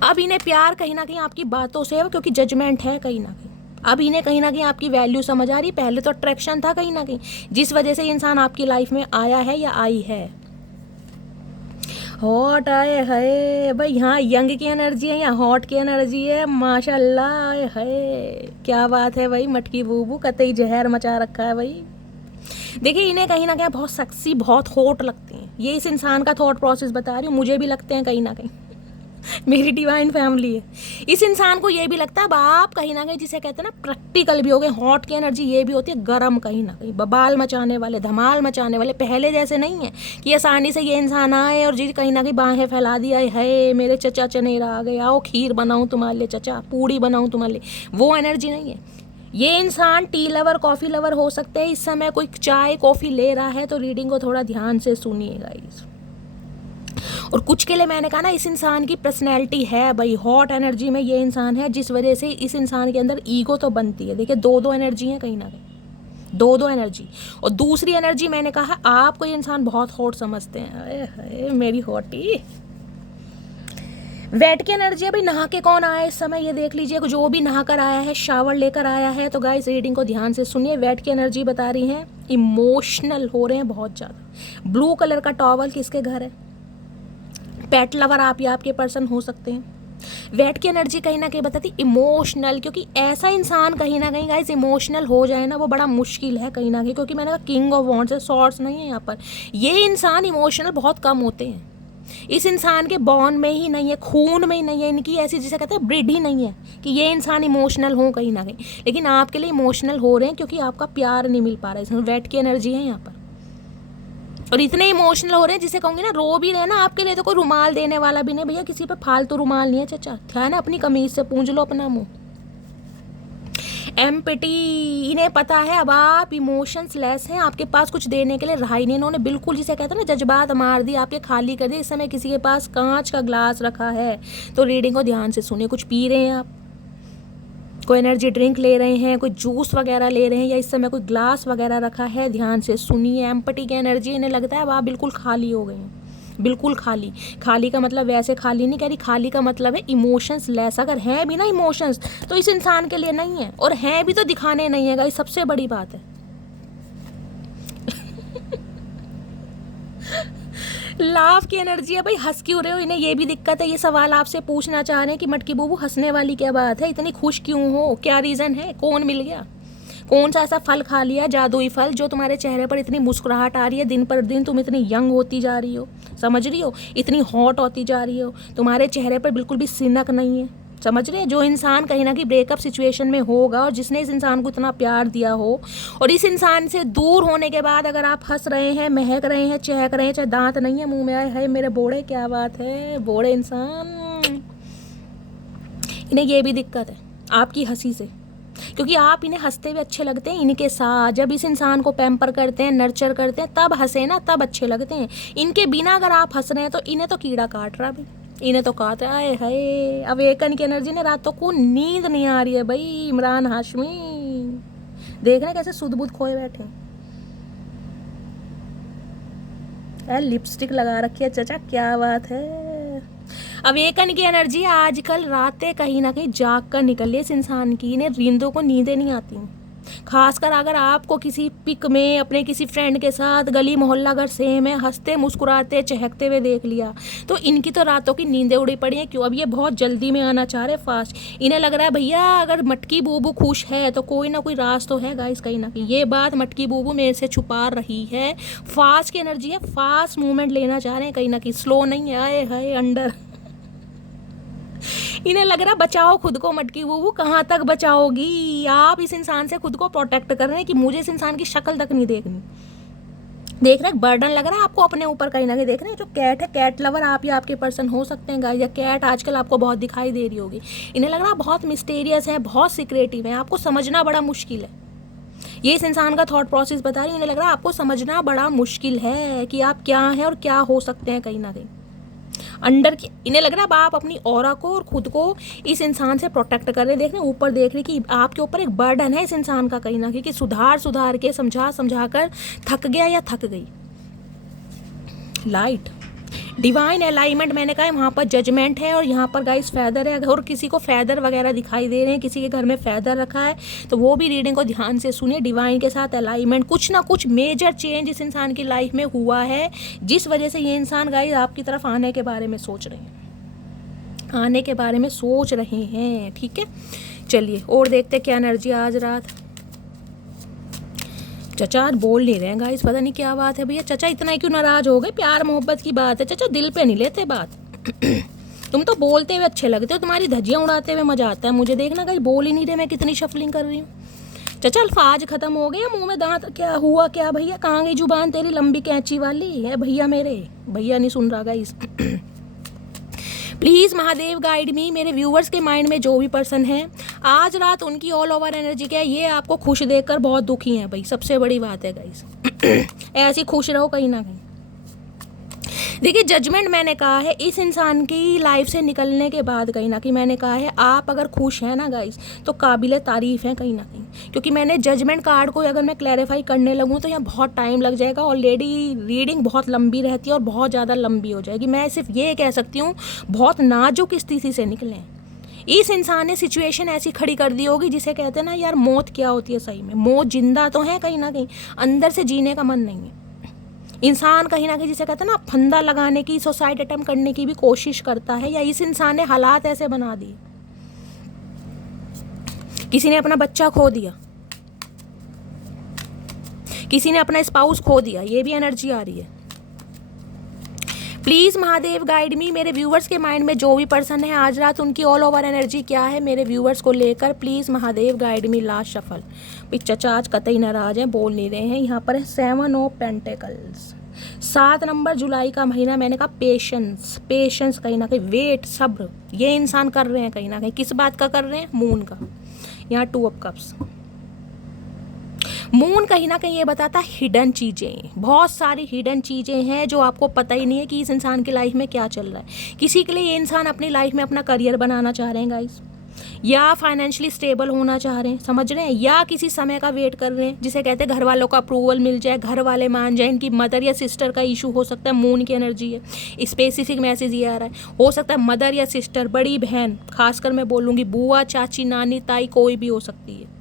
अब इन्हें प्यार कहीं ना कहीं आपकी बातों से है, क्योंकि जजमेंट है कहीं ना कहीं। अब इन्हें कहीं ना कहीं आपकी वैल्यू समझ आ रही, पहले तो अट्रैक्शन था कहीं ना कहीं, जिस वजह से इंसान आपकी लाइफ में आया है या आई है। हॉट आए है भाई, यहाँ यंग की एनर्जी है या हॉट की एनर्जी है, माशाल्लाह है, क्या बात है भाई। मटकी बूबू कतई जहर मचा रखा है भाई। देखिए इन्हें कहीं ना कहीं बहुत सेक्सी, बहुत हॉट लगते हैं, ये इस इंसान का थॉट प्रोसेस बता रही हूँ, मुझे भी लगते हैं कहीं ना कहीं, मेरी डिवाइन फैमिली है। इस इंसान को ये भी लगता है, अब आप कहीं ना कहीं जिसे कहते हैं ना प्रैक्टिकल भी हो गए। हॉट की एनर्जी ये भी होती है गरम, कहीं ना कहीं बबाल मचाने वाले, धमाल मचाने वाले। पहले जैसे नहीं है कि आसानी से ये इंसान आए और जी कहीं ना कहीं बाहें फैला दिया है, मेरे चचा चनेरा आ गए, आओ खीर बनाऊँ तुम्हारे लिए चचा, पूड़ी बनाऊँ तुम्हारे लिए, वो एनर्जी नहीं है। ये इंसान टी लवर, कॉफ़ी लवर हो सकते हैं, इस समय कोई चाय कॉफ़ी ले रहा है तो रीडिंग को थोड़ा ध्यान से सुनिएगा इस। और कुछ के लिए मैंने कहा ना इस इंसान की पर्सनैलिटी है भाई, हॉट एनर्जी में ये इंसान है, जिस वजह से इस इंसान के अंदर ईगो तो बनती है। देखिए दो एनर्जी है कहीं ना कहीं, दो एनर्जी। और दूसरी एनर्जी मैंने कहा आपको ये इंसान बहुत हॉट समझते हैं, अरे हाय मेरी हॉटी। वेट की एनर्जी है भाई, नहा के कौन आया इस समय ये देख लीजिए, जो भी नहा कर आया है, शावर लेकर आया है, तो गाइस रीडिंग को ध्यान से सुनिए। वेट की एनर्जी बता रही है इमोशनल हो रहे हैं बहुत ज़्यादा। ब्लू कलर का टॉवल किसके घर है? पेट लवर आप या आपके पर्सन हो सकते हैं। वेट की एनर्जी कहीं ना कहीं बताती इमोशनल, क्योंकि ऐसा इंसान कहीं ना कहीं गाइस इमोशनल हो जाए ना वो बड़ा मुश्किल है कहीं ना कहीं, क्योंकि मैंने कहा किंग ऑफ वॉन्ड्स है, सॉर्ड्स नहीं है यहाँ पर। ये इंसान इमोशनल बहुत कम होते हैं, इस इंसान के बॉन में ही नहीं है, खून में ही नहीं है, इनकी ऐसी जिसे कहते हैं ब्रिड ही नहीं है कि ये इंसान इमोशनल हो कहीं ना कहीं। लेकिन आपके लिए इमोशनल हो रहे हैं क्योंकि आपका प्यार नहीं मिल पा रहा है, इसमें वेट की एनर्जी है यहाँ पर। और इतने इमोशनल हो रहे हैं जिसे कहूँगी ना रो भी रहे ना, आपके लिए तो कोई रुमाल देने वाला भी नहीं भैया, किसी पे फालतू रुमाल नहीं है चचा, क्या है ना अपनी कमीज से पूंछ लो अपना मुंह। एम्पटी, इन्हें पता है अब आप इमोशंस लेस हैं, आपके पास कुछ देने के लिए रहा ही नहीं, इन्होंने बिल्कुल जिसे कहते हैं ना जज्बात मार दी, आपके खाली कर दिए। इस समय किसी के पास कांच का ग्लास रखा है तो रीडिंग को ध्यान से सुनिए। कुछ पी रहे हैं आप, कोई एनर्जी ड्रिंक ले रहे हैं, कोई जूस वगैरह ले रहे हैं, या इस समय कोई ग्लास वगैरह रखा है, ध्यान से सुनिए। एम्पटी की एनर्जी, इन्हें लगता है अब आप बिल्कुल खाली हो गए हैं, बिल्कुल खाली। खाली का मतलब वैसे खाली नहीं कह रही, खाली का मतलब है इमोशंस लेस। अगर हैं भी ना इमोशंस तो इस इंसान के लिए नहीं है, और हैं भी तो दिखाने नहीं है गाइस, सबसे बड़ी बात है। लाफ की एनर्जी है भाई, हंस क्यों रहे हो, इन्हें ये भी दिक्कत है। ये सवाल आपसे पूछना चाह रहे हैं कि मटकी बूबू हंसने वाली क्या बात है, इतनी खुश क्यों हो, क्या रीज़न है, कौन मिल गया, कौन सा ऐसा फल खा लिया, जादुई फल, जो तुम्हारे चेहरे पर इतनी मुस्कुराहट आ रही है, दिन पर दिन तुम इतनी यंग होती जा रही हो, समझ रही हो, इतनी हॉट होती जा रही हो, तुम्हारे चेहरे पर बिल्कुल भी सिनक नहीं है, समझ रहे हैं। जो इंसान कहीं ना कहीं ब्रेकअप सिचुएशन में होगा और जिसने इस इंसान को इतना प्यार दिया हो, और इस इंसान से दूर होने के बाद अगर आप हंस रहे हैं, महक रहे हैं, चहक रहे हैं, चाहे दांत नहीं है मुंह में आए, है मेरे बोड़े, क्या बात है बोड़े इंसान, इन्हें ये भी दिक्कत है आपकी हंसी से, क्योंकि आप इन्हें हंसते हुए अच्छे लगते हैं इनके साथ। जब इस इंसान को पैम्पर करते हैं, नर्चर करते हैं, तब हंसे ना, तब अच्छे लगते हैं। इनके बिना अगर आप हंस रहे हैं तो इन्हें तो कीड़ा काट रहा भाई, इन्हें तो काट रहा है। हाय अवेकन की एनर्जी ने, रातों को नींद नहीं आ रही है भाई। इमरान हाशमी देख रहे हैं कैसे सुध बुध खोए बैठे हैं। लिपस्टिक लगा रखी है चाचा, क्या बात है। अवेकन की एनर्जी आजकल रातें कहीं ना कहीं जाग कर निकल रही है इस इंसान की, इन्हें नींदों को नींदें नहीं आती। खासकर अगर आपको किसी पिक में अपने किसी फ्रेंड के साथ गली मोहल्ला अगर सेम है, हंसते मुस्कुराते चहकते हुए देख लिया, तो इनकी तो रातों की नींदें उड़ी पड़ी हैं। क्यों, अब ये बहुत जल्दी में आना चाह रहे फास्ट। इन्हें लग रहा है भैया अगर मटकी बूबू खुश है तो कोई ना कोई राज तो है गाइस, कहीं ना कहीं ये बात मटकी बूबू मेरे से छुपा रही है। फास्ट की एनर्जी है, फास्ट मूवमेंट लेना चाह रहे हैं कहीं ना कहीं, स्लो नहीं है। आए हाय अंडर इन्हें लग रहा बचाओ खुद को मटकी बूबू, कहाँ तक बचाओगी आप। इस इंसान से खुद को प्रोटेक्ट कर रहे हैं कि मुझे इस इंसान की शक्ल तक नहीं देखनी। देख रहे बर्डन लग रहा है आपको अपने ऊपर कहीं ना कहीं। देख रहे हैं जो कैट है, कैट लवर आप या आपके पर्सन हो सकते हैं गाइस, या कैट आजकल आपको बहुत दिखाई दे रही होगी। इन्हें लग रहा है बहुत मिस्टीरियस है, बहुत सीक्रेटिव है, आपको समझना बड़ा मुश्किल है। ये इस इंसान का थॉट प्रोसेस बता रही है। इन्हें लग रहा है आपको समझना बड़ा मुश्किल है कि आप क्या हैं और क्या हो सकते हैं कहीं ना कहीं अंडर की। इन्हें लग रहा है आप अपनी ऑरा को और खुद को इस इंसान से प्रोटेक्ट कर रहे हैं। देख रहे हैं ऊपर, देख रहे कि आपके ऊपर एक बर्डन है इस इंसान का कहीं ना कहीं, कि सुधार के समझा कर थक गया या थक गई। लाइट डिवाइन अलाइनमेंट मैंने कहा है, वहाँ पर जजमेंट है और यहाँ पर गाइस फैदर है। और किसी को फैदर वगैरह दिखाई दे रहे हैं, किसी के घर में फैदर रखा है, तो वो भी रीडिंग को ध्यान से सुनिए। डिवाइन के साथ अलाइनमेंट, कुछ ना कुछ मेजर चेंज इस इंसान की लाइफ में हुआ है, जिस वजह से ये इंसान गाइस आपकी तरफ आने के बारे में सोच रहे हैं, आने के बारे में सोच रहे हैं। ठीक है, चलिए और देखते क्या एनर्जी आज रात। चचा आज बोल नहीं रहे हैं गाइस, पता नहीं क्या बात है भैया। चचा इतना ही क्यों नाराज हो गए, प्यार मोहब्बत की बात है चचा, दिल पे नहीं लेते बात। तुम तो बोलते हुए अच्छे लगते हो, तुम्हारी धज्जियां उड़ाते हुए मजा आता है मुझे देखना। गाइस बोल ही नहीं रहे, मैं कितनी शफलिंग कर रही हूँ। चचा अल्फाज खत्म हो गए, मुंह में दांत, क्या हुआ क्या भैया, कहाँ गई जुबान तेरी लंबी कैंची वाली है भैया मेरे। भैया नहीं सुन रहा गाइस। प्लीज़ महादेव गाइड मी, मेरे व्यूवर्स के माइंड में जो भी पर्सन है आज रात, उनकी ऑल ओवर एनर्जी क्या है, ये आपको खुश देखकर बहुत दुखी है भाई, सबसे बड़ी बात है गाइस। ऐसे खुश रहो कहीं ना कहीं। देखिए जजमेंट मैंने कहा है इस इंसान की लाइफ से निकलने के बाद, कहीं ना कहीं मैंने कहा है आप अगर खुश हैं ना गाइस तो काबिले तारीफ़ हैं कहीं ना कहीं, क्योंकि मैंने जजमेंट कार्ड को अगर मैं क्लैरिफाई करने लगूँ तो यहाँ बहुत टाइम लग जाएगा। ऑलरेडी रीडिंग बहुत लंबी रहती है और बहुत ज़्यादा लंबी हो जाएगी। मैं सिर्फ ये कह सकती हूँ बहुत नाजुक स्थिति से निकलें। इस इंसान ने सिचुएशन ऐसी खड़ी कर दी होगी जिसे कहते हैं ना यार मौत क्या होती है सही में, मौत जिंदा तो है कहीं ना कहीं, अंदर से जीने का मन नहीं है। इंसान कहीं ना कहीं जिसे कहते हैं ना फंदा लगाने की, सुसाइड अटेम्प्ट करने की भी कोशिश करता है, या इस इंसान ने हालात ऐसे बना दिए। किसी ने अपना बच्चा खो दिया, किसी ने अपना स्पाउस खो दिया, ये भी एनर्जी आ रही है। प्लीज़ महादेव गाइड मी, मेरे व्यूवर्स के माइंड में जो भी पर्सन है आज रात, उनकी ऑल ओवर एनर्जी क्या है मेरे व्यूवर्स को लेकर। Please Mahadev guide me. Last shuffle. चचा आज कतई नाराज हैं, बोल नहीं रहे हैं। यहाँ पर है 7 ऑफ पेंटिकल्स, 7 नंबर जुलाई का महीना। मैंने कहा पेशेंस, पेशेंस कहीं ना कहीं, वेट, सब्र, ये इंसान कर रहे हैं कहीं ना कहीं। किस बात का कर रहे हैं, मून का। यहाँ 2 ऑफ कप्स, मून कहीं ना कहीं ये बताता है हिडन चीज़ें, बहुत सारी हिडन चीज़ें हैं जो आपको पता ही नहीं है कि इस इंसान की लाइफ में क्या चल रहा है। किसी के लिए ये इंसान अपनी लाइफ में अपना करियर बनाना चाह रहे हैं गाइस, या फाइनेंशियली स्टेबल होना चाह रहे हैं, समझ रहे हैं, या किसी समय का वेट कर रहे हैं जिसे कहते हैं घर वालों का अप्रूवल मिल जाए, घर वाले मान जाए। इनकी मदर या सिस्टर का इशू हो सकता है, मून की एनर्जी है। स्पेसिफिक मैसेज ये आ रहा है, हो सकता है मदर या सिस्टर, बड़ी बहन, खासकर मैं बोलूँगी बुआ, चाची, नानी, ताई, कोई भी हो सकती है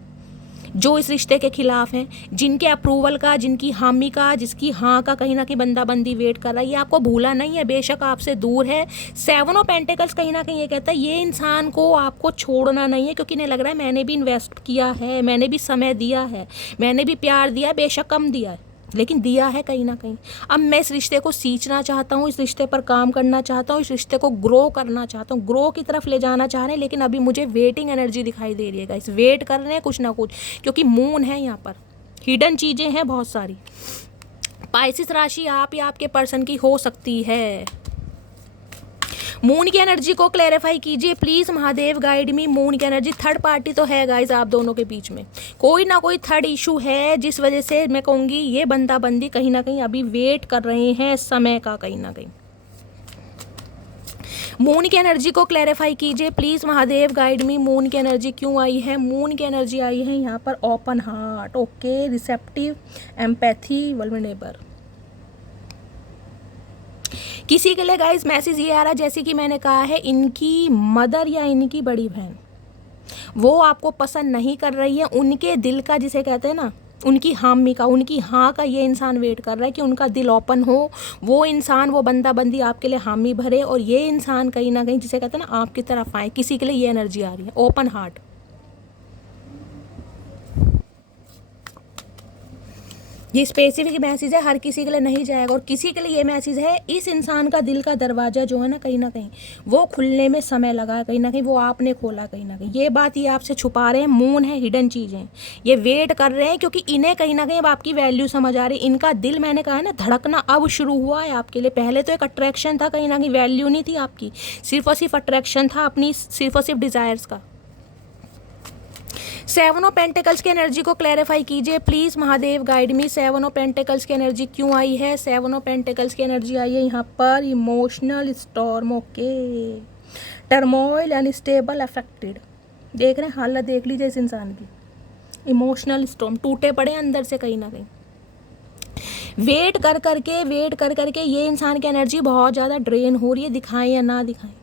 जो इस रिश्ते के खिलाफ हैं, जिनके अप्रूवल का, जिनकी हामी का, जिसकी हाँ का कहीं ना कहीं बंदा-बंदी वेट कर रहा है। ये आपको भूला नहीं है, बेशक आपसे दूर है। 7 ऑफ पेंटिकल्स कहीं ना कहीं ये कहता है ये इंसान को आपको छोड़ना नहीं है, क्योंकि इन्हें लग रहा है मैंने भी इन्वेस्ट किया है, मैंने भी समय दिया है, मैंने भी प्यार दिया है, बेशक कम दिया है लेकिन दिया है कहीं ना कहीं। अब मैं इस रिश्ते को सींचना चाहता हूँ, इस रिश्ते पर काम करना चाहता हूँ, इस रिश्ते को ग्रो करना चाहता हूँ, ग्रो की तरफ ले जाना चाह रहे हैं, लेकिन अभी मुझे वेटिंग एनर्जी दिखाई दे रही है गाइस। वेट कर रहे हैं कुछ ना कुछ, क्योंकि मून है यहाँ पर, हिडन चीज़ें हैं बहुत सारी। पाइसिस राशि आप या आपके पर्सन की हो सकती है। मून की एनर्जी को क्लैरिफाई कीजिए please Mahadev, guide me. Moon की एनर्जी, थर्ड पार्टी तो है गाइज आप दोनों के बीच में, कोई ना कोई थर्ड इशू है जिस वजह से मैं कहूँगी ये बंदा बंदी कहीं ना कहीं अभी वेट कर रहे हैं समय का कहीं ना कहीं। मून की एनर्जी को क्लैरिफाई कीजिए please Mahadev, guide me. Moon की एनर्जी क्यों आई है? मून की एनर्जी आई है यहाँ पर open heart, okay, receptive, empathy, vulnerable. किसी के लिए गाइस मैसेज ये आ रहा है, जैसे कि मैंने कहा है, इनकी मदर या इनकी बड़ी बहन वो आपको पसंद नहीं कर रही है। उनके दिल का, जिसे कहते हैं ना, उनकी हामी का, उनकी हाँ का ये इंसान वेट कर रहा है कि उनका दिल ओपन हो, वो इंसान, वो बंदा बंदी आपके लिए हामी भरे, और ये इंसान कहीं ना कहीं, जिसे कहते हैं ना, आपकी तरफ आए। किसी के लिए ये एनर्जी आ रही है, ओपन हार्ट। ये स्पेसिफिक मैसेज है, हर किसी के लिए नहीं जाएगा। और किसी के लिए ये मैसेज है, इस इंसान का दिल का दरवाज़ा जो है ना कहीं वो खुलने में समय लगा, कहीं ना कहीं वो आपने खोला कहीं ना कहीं। ये बात ये आपसे छुपा रहे हैं, मून है, हिडन चीज़ें, ये वेट कर रहे हैं, क्योंकि इन्हें कहीं ना कहीं अब आपकी वैल्यू समझ आ रही है। इनका दिल, मैंने कहा है ना, धड़कना अब शुरू हुआ है आपके लिए। पहले तो एक अट्रैक्शन था, कहीं ना कहीं वैल्यू नहीं थी आपकी, सिर्फ और सिर्फ अट्रैक्शन था अपनी, सिर्फ और सिर्फ डिज़ायर्स का। 7 ऑफ पेंटिकल्स की एनर्जी को क्लैरिफाई कीजिए please Mahadev, guide me. 7 of pentacles की एनर्जी क्यों आई है? 7 ऑफ पेंटिकल्स की एनर्जी आई है यहाँ पर emotional storm, okay, turmoil, unstable, affected. देख रहे हैं हालत, देख लीजिए इस इंसान की, इमोशनल स्टॉर्म, टूटे पड़े अंदर से कहीं ना कहीं। वेट कर करके ये इंसान की एनर्जी बहुत ज़्यादा ड्रेन हो रही है, दिखाएं या ना दिखाएं,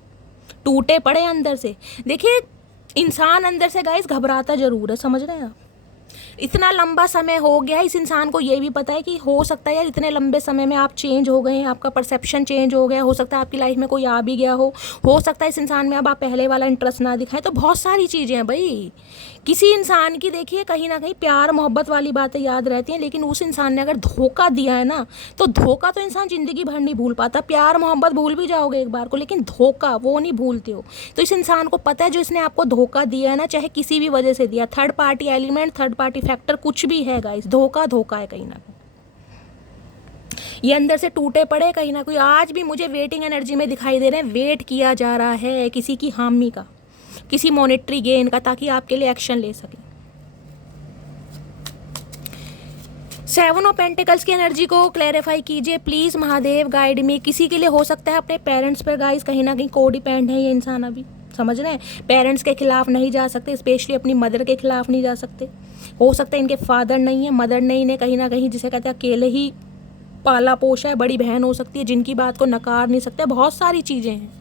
टूटे पड़े अंदर से। देखिए इंसान अंदर से गाइस घबराता ज़रूर है, समझ रहे हैं आप। इतना लंबा समय हो गया है, इस इंसान को ये भी पता है कि हो सकता है यार इतने लंबे समय में आप चेंज हो गए हैं, आपका परसेप्शन चेंज हो गया, हो सकता है आपकी लाइफ में कोई आ भी गया हो सकता है इस इंसान में अब आप पहले वाला इंटरेस्ट ना दिखाएं। तो बहुत सारी चीज़ें हैं भाई। किसी इंसान की देखिए कहीं ना कहीं प्यार मोहब्बत वाली बातें याद रहती हैं, लेकिन उस इंसान ने अगर धोखा दिया है ना, तो धोखा तो इंसान ज़िंदगी भर नहीं भूल पाता। प्यार मोहब्बत भूल भी जाओगे एक बार को, लेकिन धोखा वो नहीं भूलते हो। तो इस इंसान को पता है जो इसने आपको धोखा दिया है ना, चाहे किसी भी वजह से दिया, third party element, third party factor, कुछ भी है गाइस, धोखा धोखा है कहीं ना कहीं। ये अंदर से टूटे पड़े कहीं ना कोई, आज भी मुझे वेटिंग एनर्जी में दिखाई दे रहे हैं। वेट किया जा रहा है किसी की हामी का, किसी मॉनेटरी गेन का, ताकि आपके लिए एक्शन ले सकें। 7 ऑफ पेंटिकल्स की एनर्जी को क्लैरिफाई कीजिए प्लीज़ महादेव, गाइड मी। किसी के लिए हो सकता है अपने पेरेंट्स पर गाइस कहीं ना कहीं को डिपेंड है ये इंसान अभी, समझ रहे हैं। पेरेंट्स के खिलाफ नहीं जा सकते, स्पेशली अपनी मदर के खिलाफ नहीं जा सकते। हो सकता है इनके फादर नहीं है, मदर नहीं, इन्हें कहीं ना कहीं जिसे कहते हैं अकेले ही पाला पोषा है। बड़ी बहन हो सकती है जिनकी बात को नकार नहीं सकते, बहुत सारी चीज़ें हैं।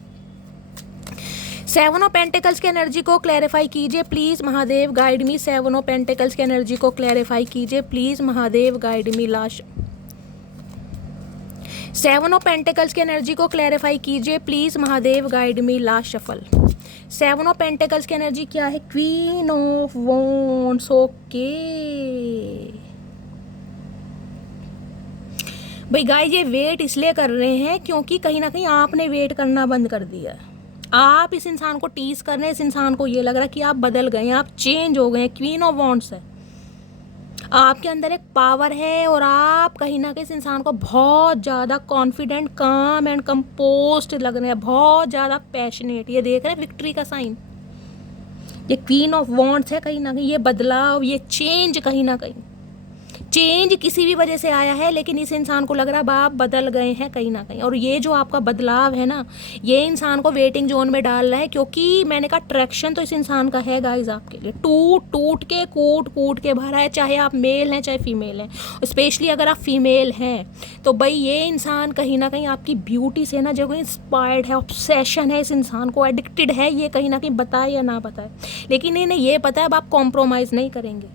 7 ऑफ पेंटिकल्स की एनर्जी को क्लैरिफाई कीजिए please Mahadev, guide me. 7 of pentacles की एनर्जी को क्लैरिफाई कीजिए please Mahadev, guide me. Last 7 of pentacles की एनर्जी को क्लैरिफाई कीजिए please Mahadev, guide me. Last shuffle. 7 of pentacles की एनर्जी क्या है? क्वीन ऑफ वॉन्ड्स, ओके भाई गाइस, ये वेट इसलिए कर रहे हैं क्योंकि कहीं ना कहीं आपने वेट करना बंद कर दिया है। आप इस इंसान को टीज कर रहे हैं, इस इंसान को ये लग रहा है कि आप बदल गए हैं, आप चेंज हो गए हैं। क्वीन ऑफ वॉन्ड्स है, आपके अंदर एक पावर है और आप कहीं ना कहीं इस इंसान को बहुत ज़्यादा कॉन्फिडेंट, काम एंड कंपोस्ट लग रहे हैं, बहुत ज़्यादा पैशनेट। ये देख रहे हैं विक्ट्री का साइन, ये क्वीन ऑफ वॉन्ड्स है कहीं ना कहीं, ये बदलाव, ये चेंज कहीं ना कहीं चेंज किसी भी वजह से आया है, लेकिन इस इंसान को लग रहा है आप बदल गए हैं कहीं ना कहीं, और ये जो आपका बदलाव है ना, ये इंसान को वेटिंग जोन में डाल रहा है, क्योंकि मैंने कहा ट्रैक्शन तो इस इंसान का है गाइस आपके लिए, टूट टूट के कूट कूट के भरा है, चाहे आप मेल हैं चाहे फीमेल हैं। स्पेशली अगर आप फीमेल हैं तो भाई ये इंसान कहीं ना कहीं आपकी ब्यूटी से ना जो इंस्पायर्ड है, ऑब्सेशन है, इस इंसान को एडिक्टेड है, ये कहीं ना कहीं बताए या ना बताए, लेकिन इन्हें ये पता है अब आप कॉम्प्रोमाइज़ नहीं करेंगे।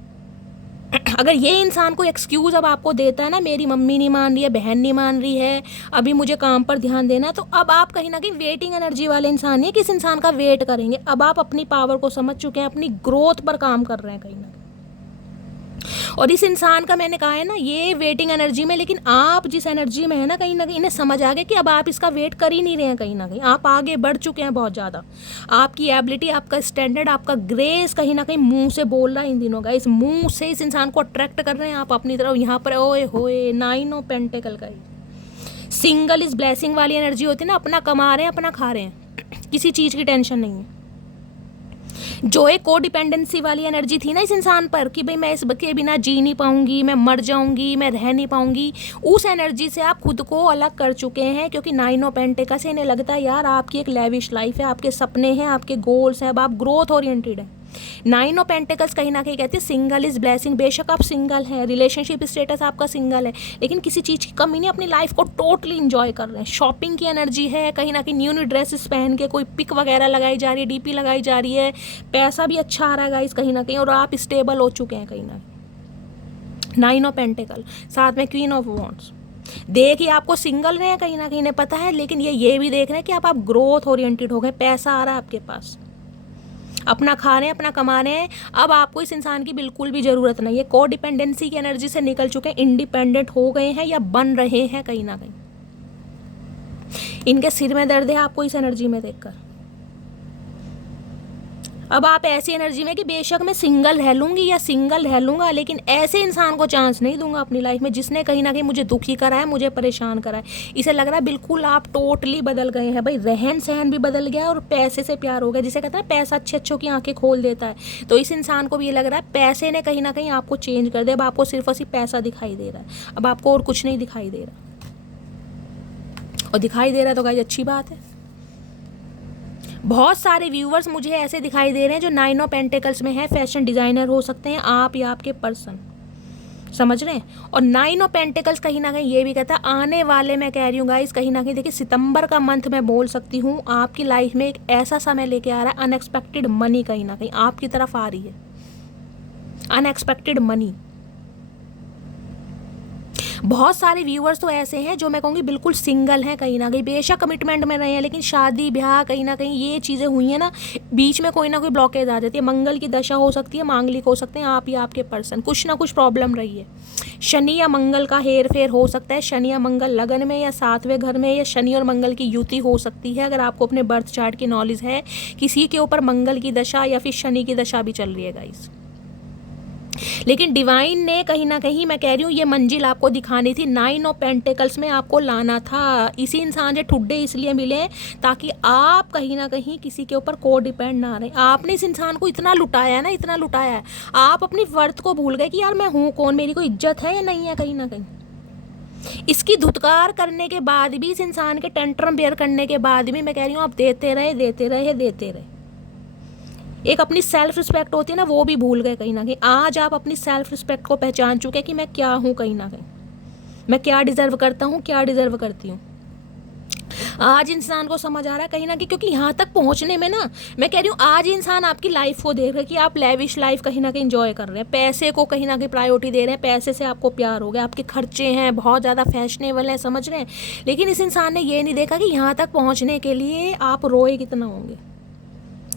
अगर ये इंसान को एक्सक्यूज़ अब आपको देता है ना, मेरी मम्मी नहीं मान रही है, बहन नहीं मान रही है, अभी मुझे काम पर ध्यान देना है, तो अब आप कहीं ना कहीं वेटिंग एनर्जी वाले इंसान नहीं, किस इंसान का वेट करेंगे। अब आप अपनी पावर को समझ चुके हैं, अपनी ग्रोथ पर काम कर रहे हैं कहीं ना कहीं। और इस इंसान का मैंने कहा है ना, ये वेटिंग एनर्जी में, लेकिन आप जिस एनर्जी में है ना कहीं इन्हें समझ आ गया कि अब आप इसका वेट कर ही नहीं रहे हैं, कहीं ना कहीं आप आगे बढ़ चुके हैं बहुत ज़्यादा। आपकी एबिलिटी, आपका स्टैंडर्ड, आपका ग्रेस कहीं ना कहीं मुंह से बोल रहा है इन दिनों का, इस मुंह से इस इंसान को अट्रैक्ट कर रहे हैं आप अपनी तरफ। यहाँ पर ओए होए 9 ऑफ पेंटिकल का ही सिंगल इस ब्लेसिंग वाली एनर्जी होती है ना, अपना कमा रहे हैं अपना खा रहे हैं, किसी चीज़ की टेंशन नहीं है। जो एक को डिपेंडेंसी वाली एनर्जी थी ना इस इंसान पर कि भाई मैं इसके बिना जी नहीं पाऊंगी, मैं मर जाऊंगी, मैं रह नहीं पाऊंगी, उस एनर्जी से आप खुद को अलग कर चुके हैं, क्योंकि 9 ऑफ पेंटिकल्स से इन्हें लगता है यार आपकी एक लेविश लाइफ है, आपके सपने हैं, आपके गोल्स हैं, अब आप ग्रोथ ओरिएंटेड हैं। 9 ऑफ पेंटिकल्स कहीं ना कहीं कहते हैं सिंगल इज ब्लेसिंग। बेशक आप सिंगल हैं, रिलेशनशिप स्टेटस आपका सिंगल है, लेकिन किसी चीज़ की कमी नहीं, अपनी लाइफ को टोटली इंजॉय कर रहे हैं। शॉपिंग की एनर्जी है कहीं ना कहीं, न्यू न्यू ड्रेसेस पहन के कोई पिक वगैरह लगाई जा रही है, डीपी लगाई जा रही है, पैसा भी अच्छा आ रहा है गाइस कहीं ना कहीं, और आप स्टेबल हो चुके हैं कहीं ना कहीं। 9 ऑफ पेंटिकल साथ में क्वीन ऑफ वॉन्ड्स। देखिए आपको सिंगल रहे हैं कहीं ना कहीं, इन्हें पता है, लेकिन ये भी देख रहे हैं कि आप ग्रोथ ओरिएंटेड हो गए, पैसा आ रहा है आपके पास, अपना खा रहे हैं, अपना कमा रहे हैं। अब आपको इस इंसान की बिल्कुल भी ज़रूरत नहीं है, को डिपेंडेंसी की एनर्जी से निकल चुके हैं, इंडिपेंडेंट हो गए हैं या बन रहे हैं कहीं ना कहीं। इनके सिर में दर्द है आपको इस एनर्जी में देखकर। अब आप ऐसी एनर्जी में कि बेशक मैं सिंगल रह लूँगी या सिंगल रह लूँगा, लेकिन ऐसे इंसान को चांस नहीं दूंगा अपनी लाइफ में जिसने कहीं ना कहीं मुझे दुखी करा है, मुझे परेशान करा है। इसे लग रहा है बिल्कुल आप टोटली बदल गए हैं भाई, रहन सहन भी बदल गया और पैसे से प्यार हो गया, जिसे कहता है पैसा अच्छे अच्छों की आंखें खोल देता है। तो इस इंसान को भी ये लग रहा है पैसे ने कहीं ना कहीं आपको चेंज कर दिया, अब आपको सिर्फ और सिर्फ पैसा दिखाई दे रहा है, अब आपको और कुछ नहीं दिखाई दे रहा, और दिखाई दे रहा है तो गाइस अच्छी बात है। बहुत सारे व्यूवर्स मुझे ऐसे दिखाई दे रहे हैं जो 9 ऑफ पेंटिकल्स में है, फैशन डिज़ाइनर हो सकते हैं आप या आपके पर्सन, समझ रहे हैं। और 9 ऑफ पेंटिकल्स कहीं ना कहीं ये भी कहता है आने वाले, मैं कह रही हूँ गाइस कहीं ना कहीं देखिए सितंबर का मंथ मैं बोल सकती हूँ आपकी लाइफ में एक ऐसा समय लेके आ रहा है, अनएक्सपेक्टेड मनी कहीं ना कहीं आपकी तरफ आ रही है, अनएक्सपेक्टेड मनी। बहुत सारे व्यूअर्स तो ऐसे हैं जो मैं कहूँगी बिल्कुल सिंगल हैं कहीं ना कहीं, बेशक कमिटमेंट में रहे हैं, लेकिन शादी ब्याह कहीं ना कहीं ये चीज़ें हुई हैं ना, बीच में कोई ना कोई ब्लॉकेज आ जाती है। मंगल की दशा हो सकती है, मांगलिक हो सकते हैं आप या आपके पर्सन, कुछ ना कुछ प्रॉब्लम रही है। शनि या मंगल का हेर फेर हो सकता है, शनि या मंगल लगन में या 7वें घर में, या शनि और मंगल की युति हो सकती है। अगर आपको अपने बर्थ चार्ट की नॉलेज है, किसी के ऊपर मंगल की दशा या फिर शनि की दशा भी चल रही है गाइस, लेकिन डिवाइन ने कहीं ना कहीं मैं कह रही हूँ ये मंजिल आपको दिखानी थी, 9 ऑफ पेंटिकल्स में आपको लाना था। इसी इंसान से ठुड्डे इसलिए मिले ताकि आप कहीं ना कहीं किसी के ऊपर को डिपेंड ना रहे। आपने इस इंसान को इतना लुटाया है ना, इतना लुटाया है, आप अपनी वर्थ को भूल गए कि यार मैं हूँ कौन, मेरी कोई इज्जत है या नहीं है कहीं ना कहीं। इसकी धुतकार करने के बाद भी, इस इंसान के टेंट्रम बेयर करने के बाद भी मैं कह रही हूँ आप देते रहे देते रहे देते रहे। एक अपनी सेल्फ रिस्पेक्ट होती है ना, वो भी भूल गए कहीं ना कहीं। आज आप अपनी सेल्फ रिस्पेक्ट को पहचान चुके हैं कि मैं क्या हूँ कहीं ना कहीं, मैं क्या डिज़र्व करता हूँ, क्या डिज़र्व करती हूँ। आज इंसान को समझ आ रहा है कहीं ना कहीं, क्योंकि यहाँ तक पहुँचने में ना मैं कह रही हूँ आज इंसान आपकी लाइफ को देख रहा है कि आप लेविश लाइफ कहीं ना कहीं इंजॉय कर रहे हैं, पैसे को कहीं ना कहीं प्रायोरिटी दे रहे हैं, पैसे से आपको प्यार हो गया, आपके खर्चे हैं बहुत ज़्यादा फैशनेबल हैं, समझ रहे हैं। लेकिन इस इंसान ने ये नहीं देखा कि यहाँ तक पहुँचने के लिए आप रोए कितना होंगे,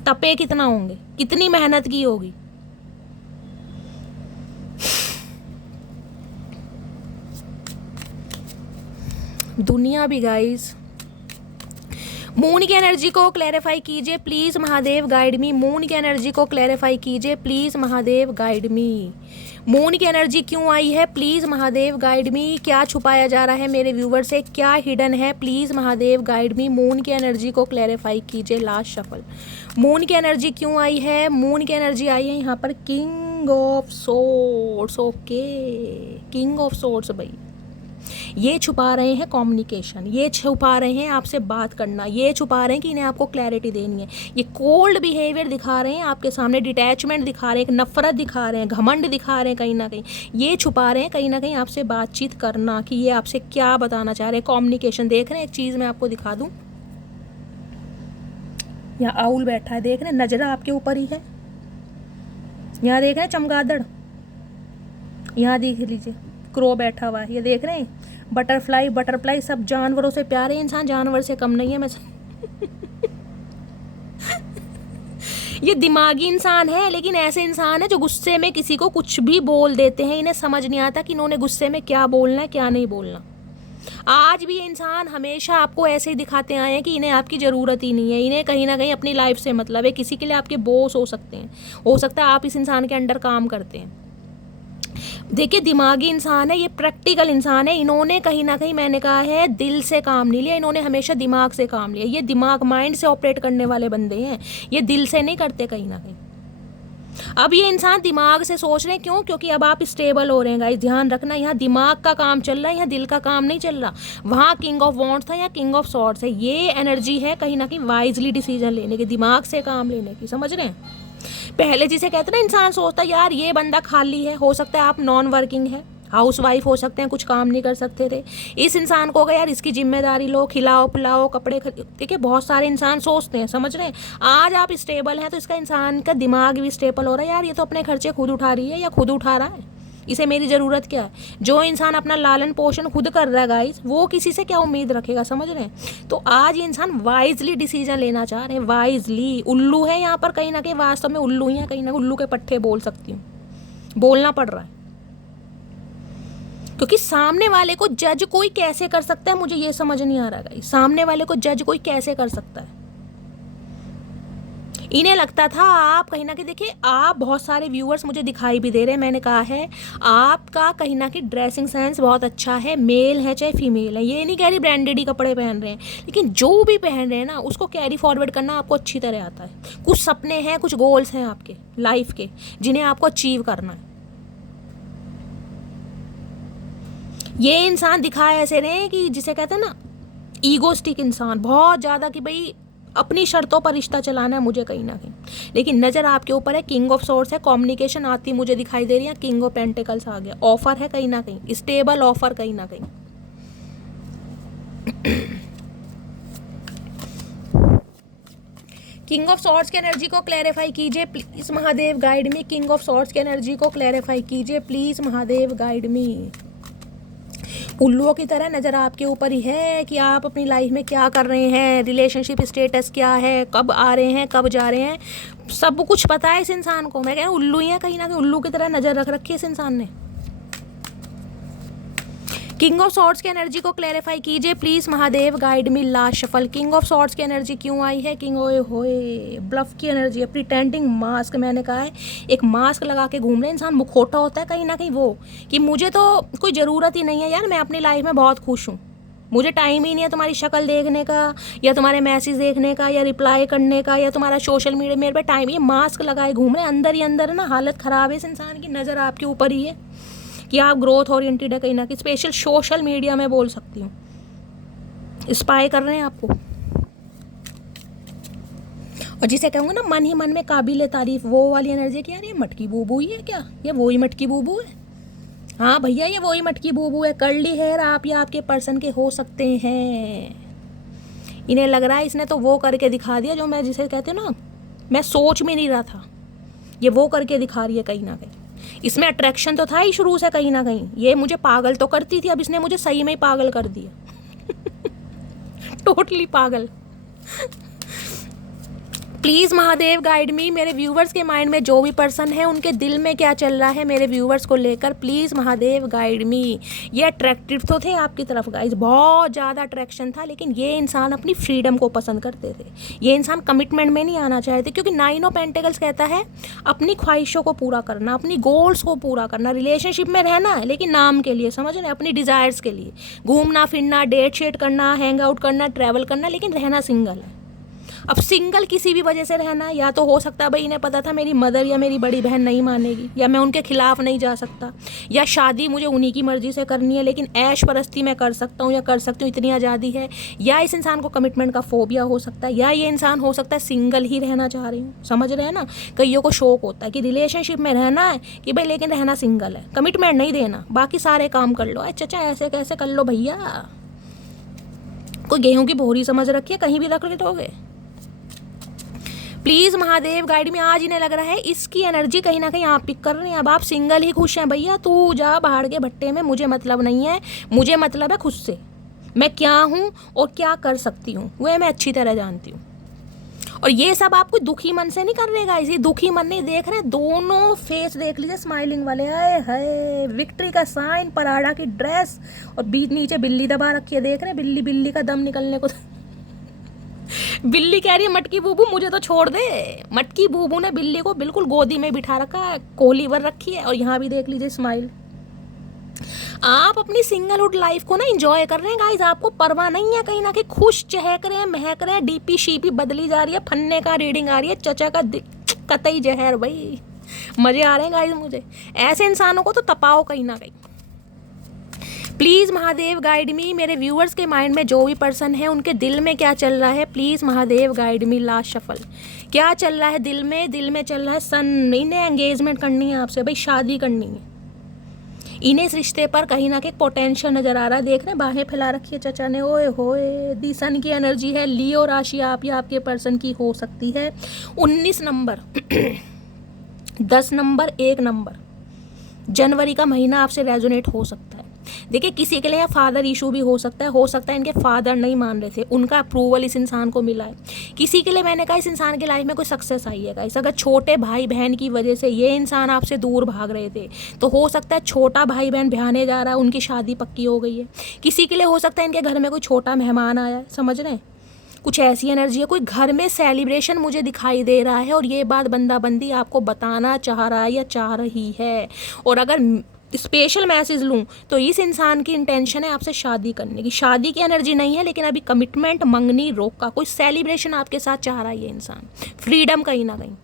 तपे कितना होंगे, कितनी मेहनत की होगी। दुनिया भी गाइस, मून की एनर्जी को क्लैरिफाई कीजिए please Mahadev guide me, moon की एनर्जी को क्लैरिफाई कीजिए please Mahadev guide me. Moon की एनर्जी क्यों आई है, प्लीज़ महादेव गाइड मी। क्या छुपाया जा रहा है मेरे व्यूवर से, क्या हिडन है, please Mahadev guide me. Moon की एनर्जी को क्लैरिफाई कीजिए। लास्ट शफल, मून की एनर्जी क्यों आई है, मून की एनर्जी आई है यहाँ पर king king of swords. Okay, king of swords भाई, ये छुपा रहे हैं कम्युनिकेशन, ये छुपा रहे हैं आपसे बात करना, ये छुपा रहे हैं कि इन्हें आपको क्लैरिटी देनी है, ये कोल्ड बिहेवियर दिखा रहे हैं आपके सामने, डिटैचमेंट दिखा रहे हैं, नफरत दिखा रहे हैं, घमंड दिखा रहे हैं, कहीं ना कहीं ये छुपा रहे हैं कहीं ना कहीं आपसे बातचीत करना, कि ये आपसे क्या बताना चाह रहे हैं। कम्युनिकेशन देख रहे हैं, एक चीज़ मैं आपको दिखा दूँ, यहाँ आउल बैठा है, देख रहे हैं, नजर आपके ऊपर ही है, यहाँ देख रहे हैं चमगादड़, यहाँ देख लीजिए क्रो बैठा हुआ है, ये देख रहे हैं बटरफ्लाई, बटरफ्लाई सब जानवरों से प्यारे, इंसान जानवर से कम नहीं है। मैं ये दिमागी इंसान है, लेकिन ऐसे इंसान है जो गुस्से में किसी को कुछ भी बोल देते हैं, इन्हें समझ नहीं आता कि इन्होंने गुस्से में क्या बोलना है क्या नहीं बोलना। आज भी ये इंसान हमेशा आपको ऐसे ही दिखाते आए हैं कि इन्हें आपकी ज़रूरत ही नहीं है, इन्हें कहीं ना कहीं अपनी लाइफ से मतलब है, किसी के लिए आपके बॉस हो सकते हैं, हो सकता है आप इस इंसान के अंडर काम करते हैं। देखिए दिमागी इंसान है, ये प्रैक्टिकल इंसान है, इन्होंने कहीं ना कहीं मैंने कहा है दिल से काम नहीं लिया, इन्होंने हमेशा दिमाग से काम लिया। ये दिमाग माइंड से ऑपरेट करने वाले बंदे हैं, ये दिल से नहीं करते कहीं ना कहीं। अब ये इंसान दिमाग से सोच रहे हैं, क्यों? क्योंकि अब आप स्टेबल हो रहे हैं गाइस, ध्यान रखना, यहाँ दिमाग का काम चल रहा है, यहाँ दिल का काम नहीं चल रहा। वहाँ किंग ऑफ वॉन्ड्स था, यहाँ किंग ऑफ सॉर्ड्स है। ये एनर्जी है कहीं ना कहीं वाइजली डिसीजन लेने की, दिमाग से काम लेने की, समझ रहे हैं? पहले जिसे कहते हैं ना, इंसान सोचता है यार ये बंदा खाली है, हो सकता है आप नॉन वर्किंग है, हाउस वाइफ हो सकते हैं, कुछ काम नहीं कर सकते थे, इस इंसान को अगर यार इसकी जिम्मेदारी लो, खिलाओ पिलाओ, कपड़े देखिए बहुत सारे इंसान सोचते हैं, समझ रहे हैं? आज आप स्टेबल हैं तो इसका इंसान का दिमाग भी स्टेबल हो रहा है, यार ये तो अपने खर्चे खुद उठा रही है या खुद उठा रहा है, इसे मेरी ज़रूरत क्या है। जो इंसान अपना लालन पोषण खुद कर रहा है गाइस, वो किसी से क्या उम्मीद रखेगा, समझ रहे हैं? तो आज ये इंसान वाइजली डिसीजन लेना चाह रहे हैं, वाइजली। उल्लू है यहाँ पर कहीं ना कहीं, वास्तव में उल्लू ही है, कहीं ना उल्लू के पट्टे बोल सकती हूँ, बोलना पड़ रहा है, क्योंकि सामने वाले को जज कोई कैसे कर सकता है, मुझे ये समझ नहीं आ रहा गाइस, सामने वाले को जज कोई कैसे कर सकता है। इन्हें लगता था आप कहीं ना कहीं, देखिए आप बहुत सारे व्यूअर्स मुझे दिखाई भी दे रहे हैं, मैंने कहा है आपका कहीं ना कहीं ड्रेसिंग सेंस बहुत अच्छा है, मेल है चाहे फीमेल है, ये नहीं कह रही ब्रांडेड ही कपड़े पहन रहे हैं, लेकिन जो भी पहन रहे हैं ना उसको कैरी फॉरवर्ड करना आपको अच्छी तरह आता है। कुछ सपने हैं, कुछ गोल्स हैं आपके लाइफ के, जिन्हें आपको अचीव करना है। ये इंसान दिखाए ऐसे रहे हैं कि जिसे कहते हैं ना ईगोस्टिक इंसान, बहुत ज़्यादा, कि भाई अपनी शर्तों पर रिश्ता चलाना है मुझे कहीं ना कहीं, लेकिन नज़र आपके ऊपर है, किंग ऑफ सोर्ड्स है, कम्युनिकेशन आती मुझे दिखाई दे रही है, किंग ऑफ पेंटिकल्स आ गया, ऑफर है कहीं ना कहीं, स्टेबल ऑफर कहीं ना कहीं। किंग ऑफ सॉर्ड्स की एनर्जी को क्लैरिफाई कीजिए please Mahadev, guide me. King of swords की एनर्जी को क्लैरिफाई कीजिए प्लीज महादेव, गाइड मी। उल्लुओं की तरह नज़र आपके ऊपर ही है कि आप अपनी लाइफ में क्या कर रहे हैं, रिलेशनशिप स्टेटस क्या है, कब आ रहे हैं, कब जा रहे हैं, सब कुछ पता है इस इंसान को। मैं कह रहा हूँ उल्लू ही है कहीं ना कहीं, उल्लू की तरह नज़र रख रखी है इस इंसान ने। किंग ऑफ सॉर्ड्स की एनर्जी को क्लैरिफाई कीजिए please Mahadev, guide me. Last shuffle. King of swords की एनर्जी क्यों आई है? किंग ओए होए, ब्लफ की एनर्जी है, प्रिटेंडिंग मास्क। मैंने कहा है एक मास्क लगा के घूम रहे इंसान, मुखौटा होता है कहीं ना कहीं वो, कि मुझे तो कोई ज़रूरत ही नहीं है यार, मैं अपनी लाइफ में बहुत खुश हूँ, मुझे टाइम ही नहीं है तुम्हारी शक्ल देखने का, या तुम्हारे मैसेज देखने का, या रिप्लाई करने का, या तुम्हारा सोशल मीडिया, मेरे पे टाइम। ये मास्क लगाए घूम रहे, अंदर ही अंदर ना हालत ख़राब है इस इंसान की, नज़र आपके ऊपर ही है कि आप ग्रोथ ओरिएंटेड है कहीं ना कहीं, स्पेशल सोशल मीडिया में बोल सकती हूँ, स्पाई कर रहे हैं आपको। और जिसे कहूँगा ना मन ही मन में काबिल तारीफ, वो वाली एनर्जी कि यार ये मटकी बूबू ही है क्या, ये वही मटकी बूबू है। हाँ भैया ये वही मटकी बूबू है, कर्ली हेयर आप या आपके पर्सन के हो सकते हैं। इन्हें लग रहा है इसने तो वो करके दिखा दिया जो मैं, जिसे कहते ना मैं सोच में नहीं रहा था, ये वो करके दिखा रही है कहीं ना कहीं। इसमें अट्रैक्शन तो था ही शुरू से कहीं ना कहीं, ये मुझे पागल तो करती थी, अब इसने मुझे सही में ही पागल कर दिया टोटली पागल। प्लीज़ महादेव गाइड मी। मेरे व्यूवर्स के माइंड में जो भी पर्सन है उनके दिल में क्या चल रहा है मेरे व्यूवर्स को लेकर, प्लीज़ महादेव गाइड मी। ये अट्रैक्टिव तो थे आपकी तरफ गाइज, बहुत ज़्यादा अट्रैक्शन था, लेकिन ये इंसान अपनी फ्रीडम को पसंद करते थे, ये इंसान कमिटमेंट में नहीं आना चाहते, क्योंकि 9 ऑफ पेंटिकल्स कहता है अपनी ख्वाहिशों को पूरा करना, अपनी गोल्स को पूरा करना, रिलेशनशिप में रहना है लेकिन नाम के लिए, समझ रहे हैं, अपनी डिज़ायर्स के लिए, घूमना फिरना, डेट शेट करना, हैंग आउट करना, ट्रैवल करना, लेकिन रहना सिंगल है। अब सिंगल किसी भी वजह से रहना है, या तो हो सकता है भाई इन्हें पता था मेरी मदर या मेरी बड़ी बहन नहीं मानेगी, या मैं उनके खिलाफ नहीं जा सकता, या शादी मुझे उन्हीं की मर्जी से करनी है लेकिन ऐश परस्ती मैं कर सकता हूँ या कर सकती हूँ, इतनी आज़ादी है, या इस इंसान को कमिटमेंट का फोबिया हो सकता है, या ये इंसान हो सकता है सिंगल ही रहना चाह रही हूँ। समझ रहे हैं ना, कईयों को शौक होता है कि रिलेशनशिप में रहना है कि भाई लेकिन रहना सिंगल है, कमिटमेंट नहीं देना, बाकी सारे काम कर लो। अरे चचा ऐसे कैसे कर लो भैया, कोई गेहूं की बोरी समझ रखी है, कहीं भी रख दोगे। प्लीज़ महादेव गाइड में आज इन्हें लग रहा है इसकी एनर्जी कहीं ना कहीं आप पिक कर रहे हैं। अब आप सिंगल ही खुश हैं भैया, तू जा बाहर के भट्टे में, मुझे मतलब नहीं है, मुझे मतलब है खुद से, मैं क्या हूँ और क्या कर सकती हूँ वह मैं अच्छी तरह जानती हूँ। और ये सब आप कोई दुखी मन से नहीं कर रहेगा, इसी दुखी मन नहीं देख रहे, दोनों फेस देख लीजिए स्माइलिंग वाले, आए है विक्ट्री का साइन, पराडा की ड्रेस और बीच नीचे बिल्ली दबा रखी है, देख रहे बिल्ली, बिल्ली का दम निकलने को बिल्ली कह रही है मटकी बूबू मुझे तो छोड़ दे। मटकी बूबू ने बिल्ली को बिल्कुल गोदी में बिठा रखा है, कोहली वर रखी है, और यहाँ भी देख लीजिए स्माइल। आप अपनी सिंगलहुड लाइफ को ना एंजॉय कर रहे हैं गाइस, आपको परवाह नहीं है, कहीं ना कहीं खुश चहक रहे हैं, महक रहे हैं, डीपी शीपी बदली जा रही है, फन्ने का रीडिंग आ रही है, चचा का कतई जहर, भाई मजे आ रहे हैं गाइस मुझे। ऐसे इंसानों को तो तपाओ कहीं ना कहीं। प्लीज़ महादेव गाइड मी, मेरे व्यूअर्स के माइंड में जो भी पर्सन है उनके दिल में क्या चल रहा है, please Mahadev guide me. Last shuffle क्या चल रहा है दिल में, दिल में चल रहा है सन, इन्हें एंगेजमेंट करनी है आपसे, भाई शादी करनी है, इन्हें इस रिश्ते पर कहीं ना कहीं पोटेंशियल नज़र आ रहा है। देख रहे हैं बाहें फैला रखी है चचा ने, ओए होए, दी सन की एनर्जी है, लियो राशि आप या आपके पर्सन की हो सकती है। 19 नंबर 10 नंबर 1 नंबर जनवरी का महीना आपसे रेजोनेट हो सकता है। देखिए किसी के लिए यहाँ फादर इशू भी हो सकता है इनके फादर नहीं मान रहे थे, उनका अप्रूवल इस इंसान को मिला है। किसी के लिए मैंने कहा इस इंसान की लाइफ में कोई सक्सेस आई है गाइस, अगर छोटे भाई बहन की वजह से ये इंसान आपसे दूर भाग रहे थे तो हो सकता है छोटा भाई बहन ब्याहने जा रहा है, उनकी शादी पक्की हो गई है। किसी के लिए हो सकता है इनके घर में कोई छोटा मेहमान आया है, समझ रहे हैं, कुछ ऐसी एनर्जी है, कोई घर में सेलिब्रेशन मुझे दिखाई दे रहा है और ये बात बंदा बंदी आपको बताना चाह रहा है या चाह रही है। और अगर स्पेशल मैसेज लूँ तो इस इंसान की इंटेंशन है आपसे शादी करने की, शादी की एनर्जी नहीं है लेकिन अभी कमिटमेंट, मंगनी, रोका, कोई सेलिब्रेशन आपके साथ चाह रहा है ये इंसान, फ्रीडम कहीं ना कहीं,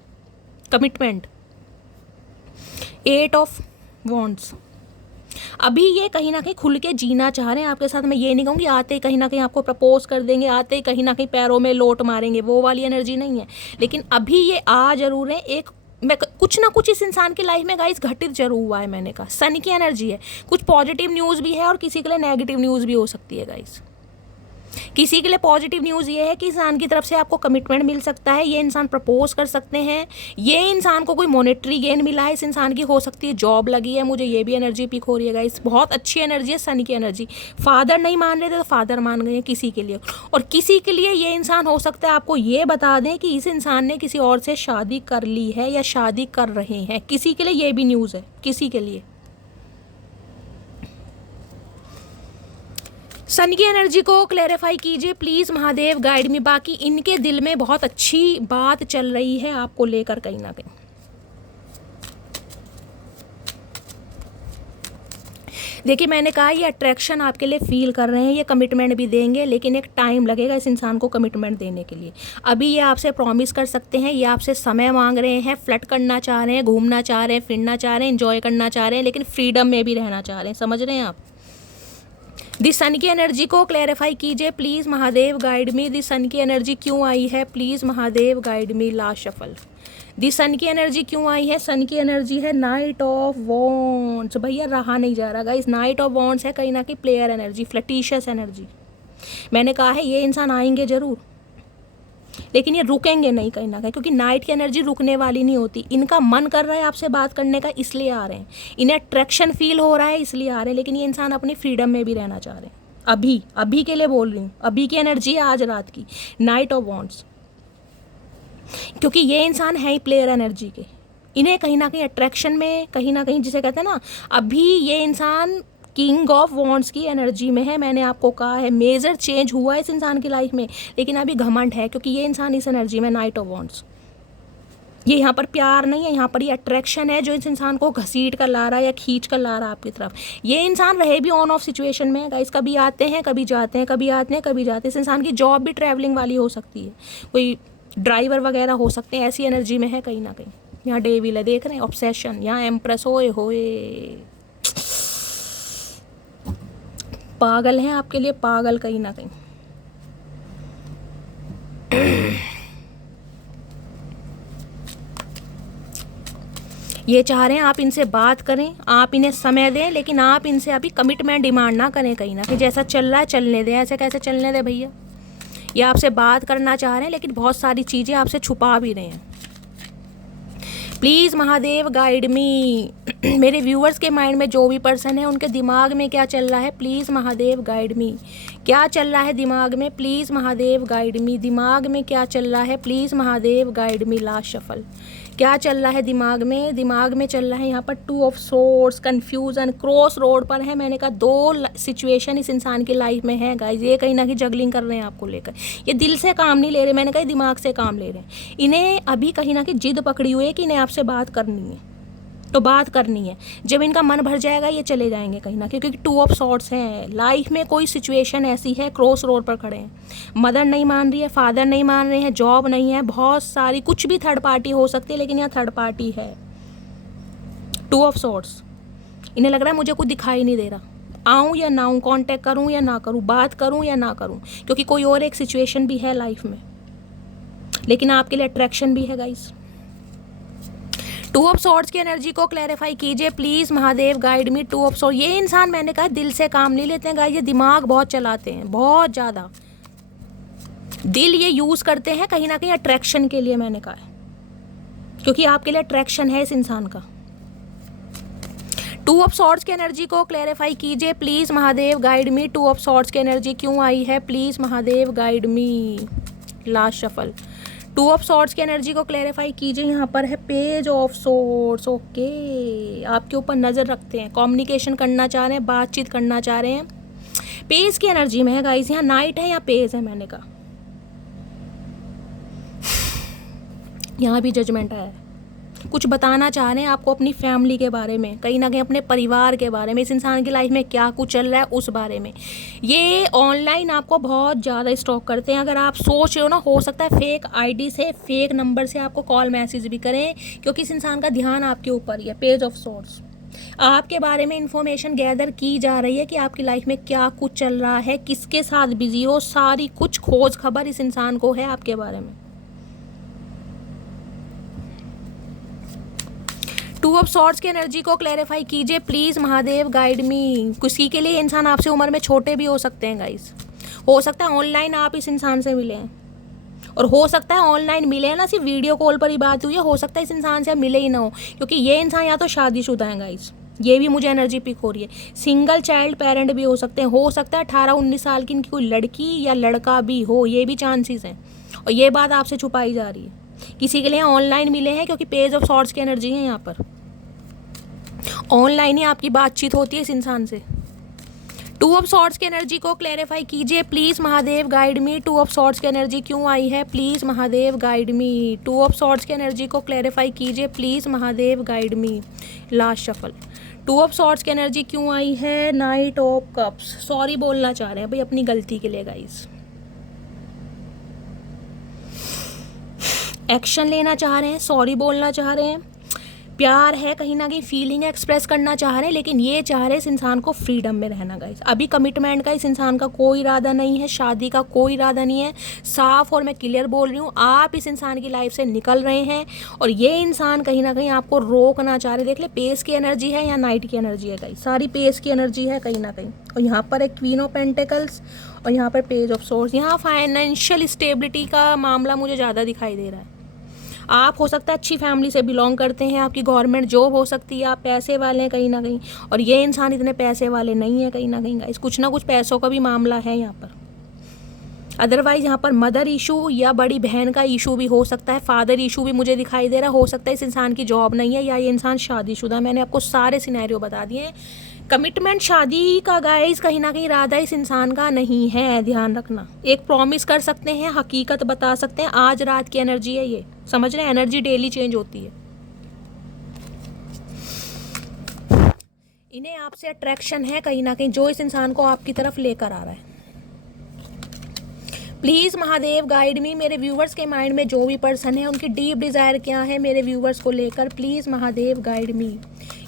कमिटमेंट। 8 ऑफ वॉन्ड्स, अभी ये कहीं ना कहीं खुल के जीना चाह रहे हैं आपके साथ। मैं ये नहीं कहूँगी आते ही कहीं ना कहीं आपको प्रपोज कर देंगे, आते ही कहीं ना कहीं पैरों में लोट मारेंगे, वो वाली एनर्जी नहीं है, लेकिन अभी ये आ जरूर है। एक मैं कुछ ना कुछ इस इंसान की लाइफ में गाइस घटित जरूर हुआ है, मैंने कहा सन की एनर्जी है, कुछ पॉजिटिव न्यूज़ भी है और किसी के लिए नेगेटिव न्यूज़ भी हो सकती है गाइस। किसी के लिए पॉजिटिव न्यूज़ ये है कि इंसान की तरफ से आपको कमिटमेंट मिल सकता है, ये इंसान प्रपोज कर सकते हैं, ये इंसान को कोई मॉनेटरी गेन मिला है, इस इंसान की हो सकती है जॉब लगी है, मुझे ये भी एनर्जी पिक हो रही है गाइस, बहुत अच्छी एनर्जी है सन की एनर्जी। फादर नहीं मान रहे थे तो फादर मान गए हैं किसी के लिए, और किसी के लिए ये इंसान हो सकता है आपको ये बता दें कि इस इंसान ने किसी और से शादी कर ली है या शादी कर रहे हैं, किसी के लिए ये भी न्यूज़ है, किसी के लिए। सन की एनर्जी को क्लैरिफाई कीजिए प्लीज़ महादेव गाइड मी। बाकी इनके दिल में बहुत अच्छी बात चल रही है आपको लेकर कहीं ना कहीं। देखिए मैंने कहा ये अट्रैक्शन आपके लिए फील कर रहे हैं, ये कमिटमेंट भी देंगे लेकिन एक टाइम लगेगा इस इंसान को कमिटमेंट देने के लिए। अभी ये आपसे प्रॉमिस कर सकते हैं, ये आपसे समय मांग रहे हैं, फ्लर्ट करना चाह रहे हैं, घूमना चाह रहे हैं, फिरना चाह रहे हैं, एंजॉय करना चाह रहे हैं, लेकिन फ्रीडम में भी रहना चाह रहे हैं, समझ रहे हैं आप। दी सन की एनर्जी को क्लैरिफाई कीजिए please Mahadev guide me. The sun की एनर्जी क्यों आई है please Mahadev guide me. Last shuffle the sun की एनर्जी क्यों आई है, सन की एनर्जी है नाइट ऑफ वॉन्ड्स। भैया रहा नहीं जा रहा गाइस, नाइट ऑफ वॉन्ड्स है कहीं ना कहीं प्लेयर एनर्जी, फ्लटीशियस एनर्जी। मैंने कहा है ये इंसान आएंगे ज़रूर लेकिन ये रुकेंगे नहीं कहीं ना कहीं, क्योंकि नाइट की एनर्जी रुकने वाली नहीं होती। इनका मन कर रहा है आपसे बात करने का इसलिए आ रहे हैं, इन्हें अट्रैक्शन फील हो रहा है इसलिए आ रहे हैं, लेकिन ये इंसान अपनी फ्रीडम में भी रहना चाह रहे हैं। अभी अभी के लिए बोल रही हूँ, अभी की एनर्जी है आज रात की, नाइट ऑफ वॉन्ड्स, क्योंकि ये इंसान है ही प्लेयर एनर्जी के। इन्हें कहीं ना कहीं अट्रैक्शन में, कहीं ना कहीं जिसे कहते हैं ना, अभी ये इंसान किंग ऑफ वॉन्ड्स की एनर्जी में है। मैंने आपको कहा है मेजर चेंज हुआ है इस इंसान की लाइफ में, लेकिन अभी घमंड है क्योंकि ये इंसान इस एनर्जी में, नाइट ऑफ वॉन्ड्स। ये यहाँ पर प्यार नहीं है, यहाँ पर ये अट्रैक्शन है जो इस इंसान को घसीट कर ला रहा है या खींच कर ला रहा है आपकी तरफ। ये इंसान रहे भी ऑन ऑफ सिचुएशन में है गाइस, कभी आते हैं कभी जाते हैं, कभी आते हैं कभी जाते हैं। इस इंसान की जॉब भी ट्रैवलिंग वाली हो सकती है, कोई ड्राइवर वगैरह हो सकते हैं, ऐसी एनर्जी में है कहीं ना कहीं। यहाँ डेविल है, देख रहे हैं, ऑब्सेशन, यहाँ एम्प्रेस, होए होए पागल हैं आपके लिए, पागल कहीं ना कहीं। ये चाह रहे हैं आप इनसे बात करें, आप इन्हें समय दें, लेकिन आप इनसे अभी कमिटमेंट डिमांड ना करें कहीं ना कहीं। जैसा चल रहा है चलने दें, ऐसे कैसे चलने दें भैया। ये आपसे बात करना चाह रहे हैं लेकिन बहुत सारी चीज़ें आपसे छुपा भी रहे हैं। प्लीज़ महादेव गाइड मी। मेरे व्यूअर्स के माइंड में जो भी पर्सन है उनके दिमाग में क्या चल रहा है, प्लीज़ महादेव गाइड मी। क्या चल रहा है दिमाग में, प्लीज़ महादेव गाइड मी। दिमाग में क्या चल रहा है, please Mahadev guide me. Last shuffle, क्या चल रहा है दिमाग में, दिमाग में चल रहा है यहाँ पर two of swords, confusion, cross road पर है। मैंने कहा दो सिचुएशन इस इंसान की लाइफ में है गाइज। ये कहीं ना कहीं जगलिंग कर रहे हैं आपको लेकर, ये दिल से काम नहीं ले रहे, मैंने कहा दिमाग से काम ले रहे हैं। इन्हें अभी कहीं ना कहीं जिद पकड़ी हुई है कि इन्हें आपसे बात करनी है, तो बात करनी है। जब इनका मन भर जाएगा ये चले जाएंगे कहीं ना कहीं, क्योंकि टू ऑफ सॉर्ड्स हैं। लाइफ में कोई सिचुएशन ऐसी है, क्रॉस रोड पर खड़े हैं, मदर नहीं मान रही है, फादर नहीं मान रहे हैं, जॉब नहीं है, बहुत सारी कुछ भी थर्ड पार्टी हो सकती है, लेकिन यहाँ थर्ड पार्टी है। टू ऑफ सॉर्ड्स, इन्हें लग रहा है मुझे कुछ दिखाई नहीं दे रहा, आऊँ या ना आऊँ, कॉन्टेक्ट करूँ या ना करूँ, बात करूँ या ना करूँ, क्योंकि कोई और एक सिचुएशन भी है लाइफ में, लेकिन आपके लिए अट्रैक्शन भी है गाइस। टू ऑफ सॉर्ड्स की एनर्जी को क्लैरिफाई कीजिए please Mahadev guide me. Two of sword, ये इंसान मैंने कहा दिल से काम नहीं लेते हैं गाइस, ये दिमाग बहुत चलाते हैं, बहुत ज़्यादा दिल ये यूज़ करते हैं कहीं ना कहीं अट्रैक्शन के लिए, मैंने कहा है, क्योंकि आपके लिए अट्रैक्शन है इस इंसान का। टू ऑफ सॉर्ड्स की एनर्जी को क्लैरिफाई कीजिए please Mahadev guide me. Two of swords की एनर्जी क्यों आई है, please Mahadev guide me. Last shuffle, two of swords की एनर्जी को क्लैरिफाई कीजिए। यहाँ पर है पेज ऑफ सॉर्ड्स। ओके, आपके ऊपर नज़र रखते हैं, कम्युनिकेशन करना चाह रहे हैं, बातचीत करना चाह रहे हैं। पेज की एनर्जी में है गाइस, यहाँ नाइट है, यहाँ पेज है, मैंने कहा यहाँ भी जजमेंट आया है। कुछ बताना चाह रहे हैं आपको अपनी फैमिली के बारे में, कहीं ना कहीं अपने परिवार के बारे में, इस इंसान की लाइफ में क्या कुछ चल रहा है उस बारे में। ये ऑनलाइन आपको बहुत ज़्यादा स्टॉक करते हैं। अगर आप सोच रहे हो ना, हो सकता है फेक आईडी से, फेक नंबर से आपको कॉल मैसेज भी करें, क्योंकि इस इंसान का ध्यान आपके ऊपर ही है। पेज ऑफ सॉर्ड्स, आपके बारे में इंफॉर्मेशन गैदर की जा रही है कि आपकी लाइफ में क्या कुछ चल रहा है, किसके साथ बिजी हो, सारी कुछ खोज खबर इस इंसान को है आपके बारे में। टू ऑफ सॉर्ड्स की एनर्जी को क्लैरिफाई कीजिए प्लीज़ महादेव गाइड मी। किसी के लिए इंसान आपसे उम्र में छोटे भी हो सकते हैं गाइस। हो सकता है ऑनलाइन आप इस इंसान से मिले हैं, और हो सकता है ऑनलाइन मिले हैं ना, सिर्फ वीडियो कॉल पर ही बात हुई है, हो सकता है इस इंसान से मिले ही ना हो, क्योंकि ये इंसान या तो शादीशुदा है गाइस, ये भी मुझे एनर्जी पिक हो रही है। सिंगल चाइल्ड पेरेंट भी हो सकते हैं, हो सकता है 18-19 साल की इनकी कोई लड़की या लड़का भी हो, ये भी चांसेस हैं, और ये बात आपसे छुपाई जा रही है। किसी के लिए ऑनलाइन मिले हैं, क्योंकि पेज ऑफ सॉर्ड्स की एनर्जी है यहाँ पर, ऑनलाइन ही आपकी बातचीत होती है इस इंसान से। टू ऑफ सॉर्ड्स की एनर्जी को क्लैरिफाई कीजिए please Mahadev guide me. Two of swords की एनर्जी क्यों आई है, please Mahadev guide me. Two of swords की एनर्जी को क्लैरिफाई कीजिए please Mahadev guide me. Last shuffle, two of swords की एनर्जी क्यों आई है, नाइट ऑफ कप्स। सॉरी बोलना चाह रहे हैं भाई अपनी गलती के लिए गाइस, एक्शन लेना चाह रहे हैं, सॉरी बोलना चाह रहे हैं, प्यार है कहीं ना कहीं, फीलिंग एक्सप्रेस करना चाह रहे हैं, लेकिन ये चाह रहे हैं इस इंसान को फ्रीडम में रहना गाइस। अभी कमिटमेंट का इस इंसान का कोई इरादा नहीं है, शादी का कोई इरादा नहीं है, साफ और मैं क्लियर बोल रही हूँ। आप इस इंसान की लाइफ से निकल रहे हैं, और ये इंसान कहीं ना कहीं आपको रोकना चाह रहे। देख ले, पेस की एनर्जी है या नाइट की एनर्जी है गाइस, सारी पेस की एनर्जी है कहीं ना कहीं, और यहाँ पर एक क्वीन ऑफ पेंटिकल्स, और यहाँ पर पेज ऑफ सोर्स। यहाँ फाइनेंशियल स्टेबिलिटी का मामला मुझे ज़्यादा दिखाई दे रहा है। आप हो सकता है अच्छी फैमिली से बिलोंग करते हैं, आपकी गवर्नमेंट जॉब हो सकती है, आप पैसे वाले हैं कहीं ना कहीं, और ये इंसान इतने पैसे वाले नहीं है कहीं ना कहीं गाइस, कुछ ना कुछ पैसों का भी मामला है यहाँ पर। अदरवाइज़ यहाँ पर मदर इशू या बड़ी बहन का इशू भी हो सकता है, फादर इशू भी मुझे दिखाई दे रहा है। हो सकता है इस इंसान की जॉब नहीं है, या ये इंसान शादीशुदा। मैंने आपको सारे सिनेरियो बता दिए हैं, कमिटमेंट शादी का गाइस कहीं ना कहीं इरादा इस इंसान का नहीं है, ध्यान रखना। एक प्रॉमिस कर सकते हैं, हकीकत बता सकते हैं, आज रात की एनर्जी है ये, समझ रहे हैं? एनर्जी डेली चेंज होती है। इन्हें आपसे अट्रैक्शन है कहीं ना कहीं, जो इस इंसान को आपकी तरफ लेकर आ रहा है। प्लीज़ महादेव गाइड मी, मेरे व्यूवर्स के माइंड में जो भी पर्सन है उनकी डीप डिज़ायर क्या है मेरे व्यूवर्स को लेकर, प्लीज़ महादेव गाइड मी।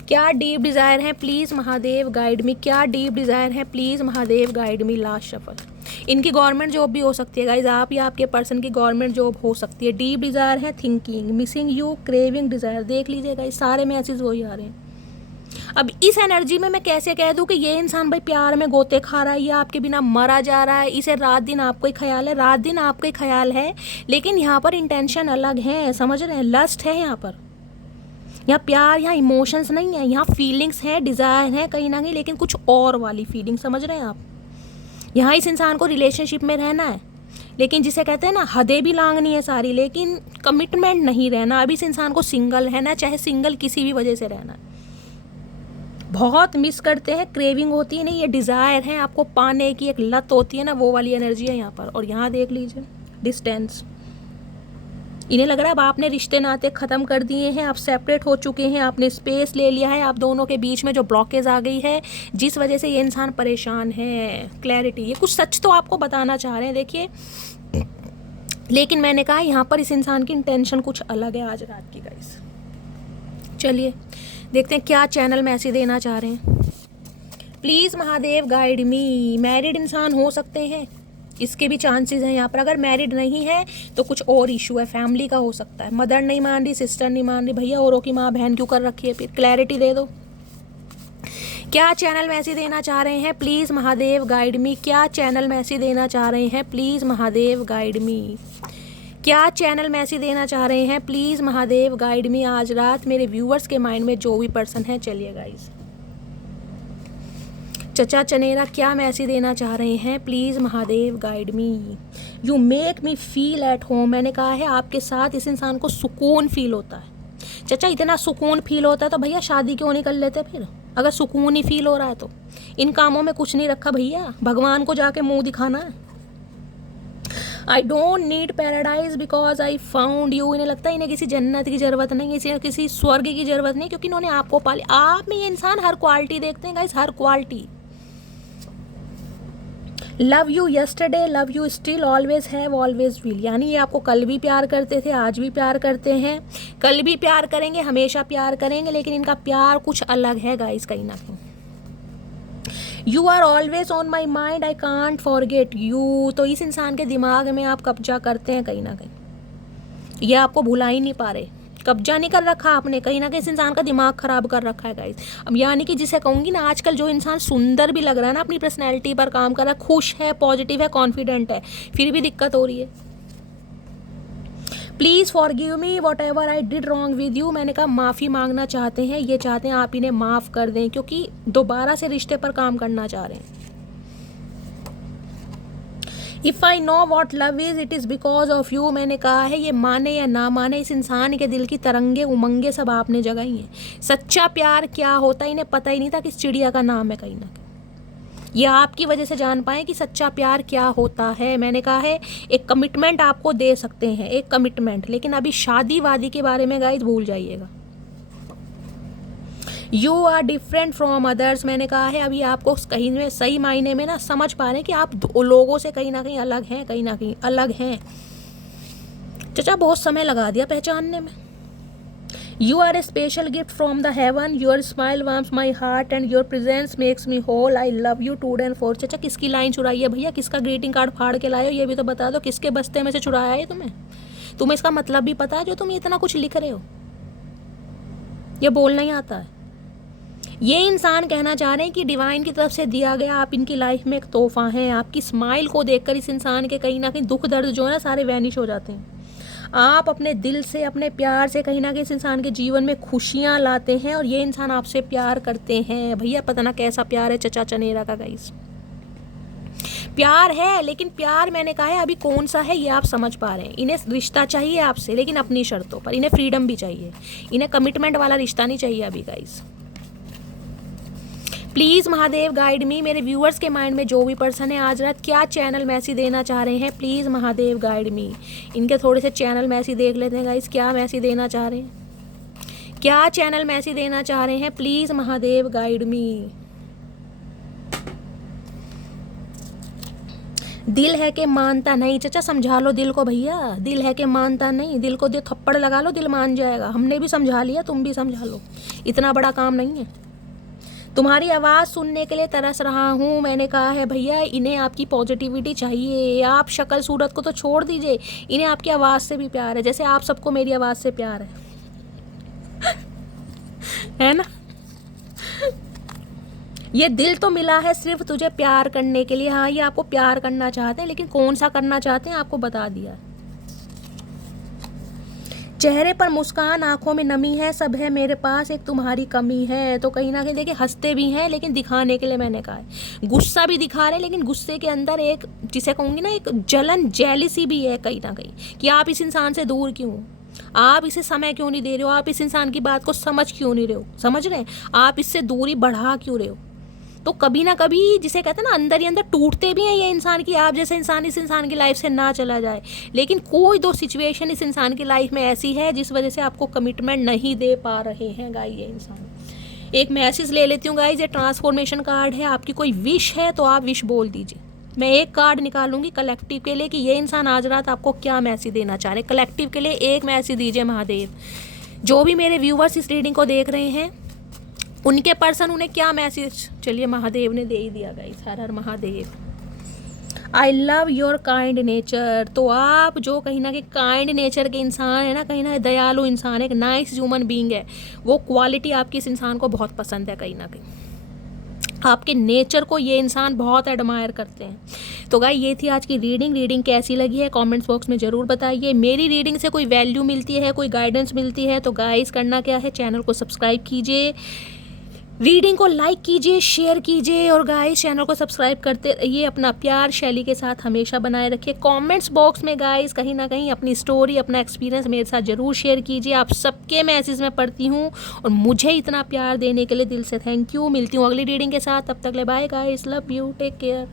क्या डीप डिज़ायर है, प्लीज़ महादेव गाइड मी। क्या डीप डिज़ायर है, please Mahadev guide me. Last shuffle. इनकी गवर्नमेंट जॉब भी हो सकती है गाइज, आप या आपके पर्सन की गवर्नमेंट जॉब हो सकती है। डीप डिज़ायर है, thinking, missing you, craving, desire. देख लीजिए गाइज, सारे मैसेज वही आ रहे हैं। अब इस एनर्जी में मैं कैसे कह दूं कि ये इंसान भाई प्यार में गोते खा रहा है या आपके बिना मरा जा रहा है, इसे रात दिन आपको ही ख्याल है, रात दिन आपको ही ख्याल है, लेकिन यहाँ पर इंटेंशन अलग है, समझ रहे हैं? लस्ट है यहाँ पर, यहाँ प्यार, यहाँ इमोशंस नहीं है, यहाँ फीलिंग्स है, डिज़ायर है कहीं ना कहीं, लेकिन कुछ और वाली फीलिंग, समझ रहे हैं आप? यहाँ इस इंसान को रिलेशनशिप में रहना है, लेकिन जिसे कहते हैं ना हदें भी लांगनी है सारी, लेकिन कमिटमेंट नहीं रहना। अभी इस इंसान को सिंगल है ना, चाहे सिंगल किसी भी वजह से रहना है। बहुत मिस करते हैं, क्रेविंग होती है नहीं, ये डिज़ायर है, आपको पाने की एक लत होती है ना, वो वाली एनर्जी है यहाँ पर। और यहाँ देख लीजिए डिस्टेंस, इन्हें लग रहा है अब आपने रिश्ते नाते ख़त्म कर दिए हैं, आप सेपरेट हो चुके हैं, आपने स्पेस ले लिया है, आप दोनों के बीच में जो ब्लॉकेज आ गई है जिस वजह से ये इंसान परेशान है। क्लैरिटी, ये कुछ सच तो आपको बताना चाह रहे हैं, देखिए, लेकिन मैंने कहा यहाँ पर इस इंसान की इंटेंशन कुछ अलग है आज रात की गाइस। चलिए देखते हैं क्या चैनल मैसेज देना चाह रहे हैं। Please Mahadev guide me. Married इंसान हो सकते हैं, इसके भी चांसेस हैं यहाँ पर। अगर मैरिड नहीं है तो कुछ और इशू है, फैमिली का हो सकता है। मदर नहीं मान रही, सिस्टर नहीं मान रही, भैया औरों की माँ बहन क्यों कर रखी है? फिर क्लैरिटी दे दो, क्या चैनल मैसेज देना चाह रहे हैं? प्लीज़ महादेव गाइड मी। क्या चैनल मैसेज देना चाह रहे हैं? प्लीज़ महादेव गाइड मी। क्या चैनल मैसेज देना चाह रहे हैं? प्लीज़ महादेव गाइड मी। आज रात मेरे व्यूवर्स के माइंड में जो भी पर्सन है, चलिए गाइस, चचा चनेरा क्या मैसेज देना चाह रहे हैं? Please Mahadev guide me. You make me feel at home. मैंने कहा है आपके साथ इस इंसान को सुकून फील होता है। चचा इतना सुकून फील होता है तो भैया शादी क्यों नहीं कर लेते फिर? अगर सुकून ही फील हो रहा है तो इन कामों में कुछ नहीं रखा भैया, भगवान को जाके मुंह दिखाना है। I don't need paradise because I found you. इन्हें लगता है इन्हें किसी जन्नत की ज़रूरत नहीं है, इसे किसी स्वर्ग की ज़रूरत नहीं, क्योंकि इन्होंने आपको पाली। आप में ये इंसान हर क्वालिटी देखते हैं guys, her quality. Love you yesterday, love you still, always have, always will. यानी ये आपको कल भी प्यार करते थे, आज भी प्यार करते हैं, कल भी प्यार करेंगे, हमेशा प्यार करेंगे, लेकिन इनका प्यार कुछ अलग है गाइस कहीं ना कहीं। You are always on my mind, I can't forget you. तो इस इंसान के दिमाग में आप कब्जा करते हैं कहीं ना कहीं, ये आपको भुला ही नहीं पा रहे। कब्जा नहीं कर रखा आपने, कहीं ना कहीं इस इंसान का दिमाग खराब कर रखा है गाइस। अब यानी कि जिसे कहूँगी ना, आजकल जो इंसान सुंदर भी लग रहा है ना, अपनी पर्सनैलिटी पर काम कर रहा है, खुश है, पॉजिटिव है, कॉन्फिडेंट है, फिर भी दिक्कत हो रही है। Please forgive me what ever I did wrong with you. मैंने कहा माफ़ी मांगना चाहते हैं, ये चाहते हैं आप इन्हें माफ़ कर दें, क्योंकि दोबारा से रिश्ते पर काम करना चाह रहे हैं। If I know what love is, it is because of you. मैंने कहा है ये माने या ना माने, इस इंसान के दिल की तरंगे उमंगे सब आपने जगाई हैं। सच्चा प्यार क्या होता है इन्हें पता ही नहीं था, किस चिड़िया का नाम है कहीं ना कहीं। ये आपकी वजह से जान पाए कि सच्चा प्यार क्या होता है। मैंने कहा है एक कमिटमेंट आपको दे सकते हैं, एक कमिटमेंट, लेकिन अभी शादी वादी के बारे में गाइस भूल जाइएगा। You are different from others. मैंने कहा है अभी आपको कहीं में सही मायने में ना समझ पा रहे हैं कि आप लोगों से कहीं ना कहीं अलग हैं, कहीं ना कहीं अलग हैं। चचा बहुत समय लगा दिया पहचानने में। You are a special gift from the heaven, your smile warms my heart and your presence makes me whole, I love you too and for. चचा किसकी लाइन चुराई है भैया? किसका ग्रीटिंग कार्ड फाड़ के लाए हो? ये भी तो बता दो, किसके बस्ते में से चुराया है तुम्हें इसका मतलब भी पता है जो तुम इतना कुछ लिख रहे हो? ये बोलना ही आता है। ये इंसान कहना चाह रहे हैं कि डिवाइन की तरफ से दिया गया आप इनकी लाइफ में एक तोहफा है। आपकी स्माइल को देखकर इस इंसान के कहीं ना कहीं दुख दर्द जो है ना सारे वैनिश हो जाते हैं। आप अपने दिल से, अपने प्यार से कहीं ना कहीं इस इंसान के जीवन में खुशियाँ लाते हैं, और ये इंसान आपसे प्यार करते हैं। भैया पता ना कैसा प्यार है चचा चनेरा का गाइस। प्यार है, लेकिन प्यार मैंने कहा है अभी कौन सा है ये आप समझ पा रहे हैं। इन्हें रिश्ता चाहिए आपसे, लेकिन अपनी शर्तों पर। इन्हें फ्रीडम भी चाहिए, इन्हें कमिटमेंट वाला रिश्ता नहीं चाहिए अभी गाइस। प्लीज़ महादेव गाइड मी, मेरे व्यूअर्स के माइंड में जो भी पर्सन है आज रात क्या चैनल मैसेज देना चाह रहे हैं, प्लीज़ महादेव गाइड मी। इनके थोड़े से चैनल मैसेज देख लेते हैं गाइस, क्या मैसेज देना चाह रहे हैं, क्या चैनल मैसेज देना चाह रहे हैं, प्लीज़ महादेव गाइड मी। दिल है कि मानता नहीं, चाचा समझा लो दिल को भैया, दिल है कि मानता नहीं, दिल को दे थप्पड़ लगा लो, दिल मान जाएगा। हमने भी समझा लिया, तुम भी समझा लो, इतना बड़ा काम नहीं है। तुम्हारी आवाज़ सुनने के लिए तरस रहा हूँ, मैंने कहा है भैया इन्हें आपकी पॉजिटिविटी चाहिए, आप शक्ल सूरत को तो छोड़ दीजिए, इन्हें आपकी आवाज़ से भी प्यार है, जैसे आप सबको मेरी आवाज़ से प्यार है ना। ये दिल तो मिला है सिर्फ तुझे प्यार करने के लिए। हाँ, ये आपको प्यार करना चाहते हैं, लेकिन कौन सा करना चाहते हैं आपको बता दिया। चेहरे पर मुस्कान, आंखों में नमी है, सब है मेरे पास, एक तुम्हारी कमी है। तो कहीं ना कहीं देखिए हंसते भी हैं, लेकिन दिखाने के लिए मैंने कहा है। गुस्सा भी दिखा रहे हैं, लेकिन गुस्से के अंदर एक, जिसे कहूँगी ना, एक जलन, जेलिसी भी है कहीं ना कहीं, कि आप इस इंसान से दूर क्यों, आप इसे समय क्यों नहीं दे रहे हो, आप इस इंसान की बात को समझ क्यों नहीं रहे हो, समझ रहे हैं, आप इससे दूरी बढ़ा क्यों रहे हो। तो कभी ना कभी, जिसे कहते हैं ना, अंदर ही अंदर टूटते भी हैं ये इंसान की, आप जैसे इंसान इस इंसान की लाइफ से ना चला जाए। लेकिन कोई दो सिचुएशन इस इंसान की लाइफ में ऐसी है जिस वजह से आपको कमिटमेंट नहीं दे पा रहे हैं गाइस ये इंसान। एक मैसेज ले लेती हूँ गाइस, ये ट्रांसफॉर्मेशन कार्ड है, आपकी कोई विश है तो आप विश बोल दीजिए। मैं एक कार्ड निकालूंगी कलेक्टिव के लिए कि ये इंसान आज रात आपको क्या मैसेज देना चाह रहे हैं। कलेक्टिव के लिए एक मैसेज दीजिए महादेव। जो भी मेरे व्यूवर्स इस रीडिंग को देख रहे हैं, उनके पर्सन उन्हें क्या मैसेज, चलिए महादेव ने दे ही दिया guys, her her Mahadev. I love your kind nature. तो आप जो कहीं ना कहीं काइंड नेचर के इंसान है ना, कहीं ना दयालु इंसान है, एक नाइस ह्यूमन बीइंग है, वो क्वालिटी आपकी इस इंसान को बहुत पसंद है। कहीं ना कहीं आपके नेचर को ये इंसान बहुत एडमायर करते हैं। तो गाइस ये थी आज की रीडिंग कैसी लगी है कमेंट्स बॉक्स में ज़रूर बताइए। मेरी रीडिंग से कोई वैल्यू मिलती है, कोई गाइडेंस मिलती है तो गाइस करना क्या है, चैनल को सब्सक्राइब कीजिए, रीडिंग को लाइक कीजिए, शेयर कीजिए, और गाइस चैनल को सब्सक्राइब करते रहिए। अपना प्यार शैली के साथ हमेशा बनाए रखिए। कमेंट्स बॉक्स में गाइस कहीं ना कहीं अपनी स्टोरी, अपना एक्सपीरियंस मेरे साथ ज़रूर शेयर कीजिए। आप सबके मैसेज में पढ़ती हूँ, और मुझे इतना प्यार देने के लिए दिल से थैंक यू। मिलती हूँ अगली रीडिंग के साथ, तब तक ले bye guys, love you, take care.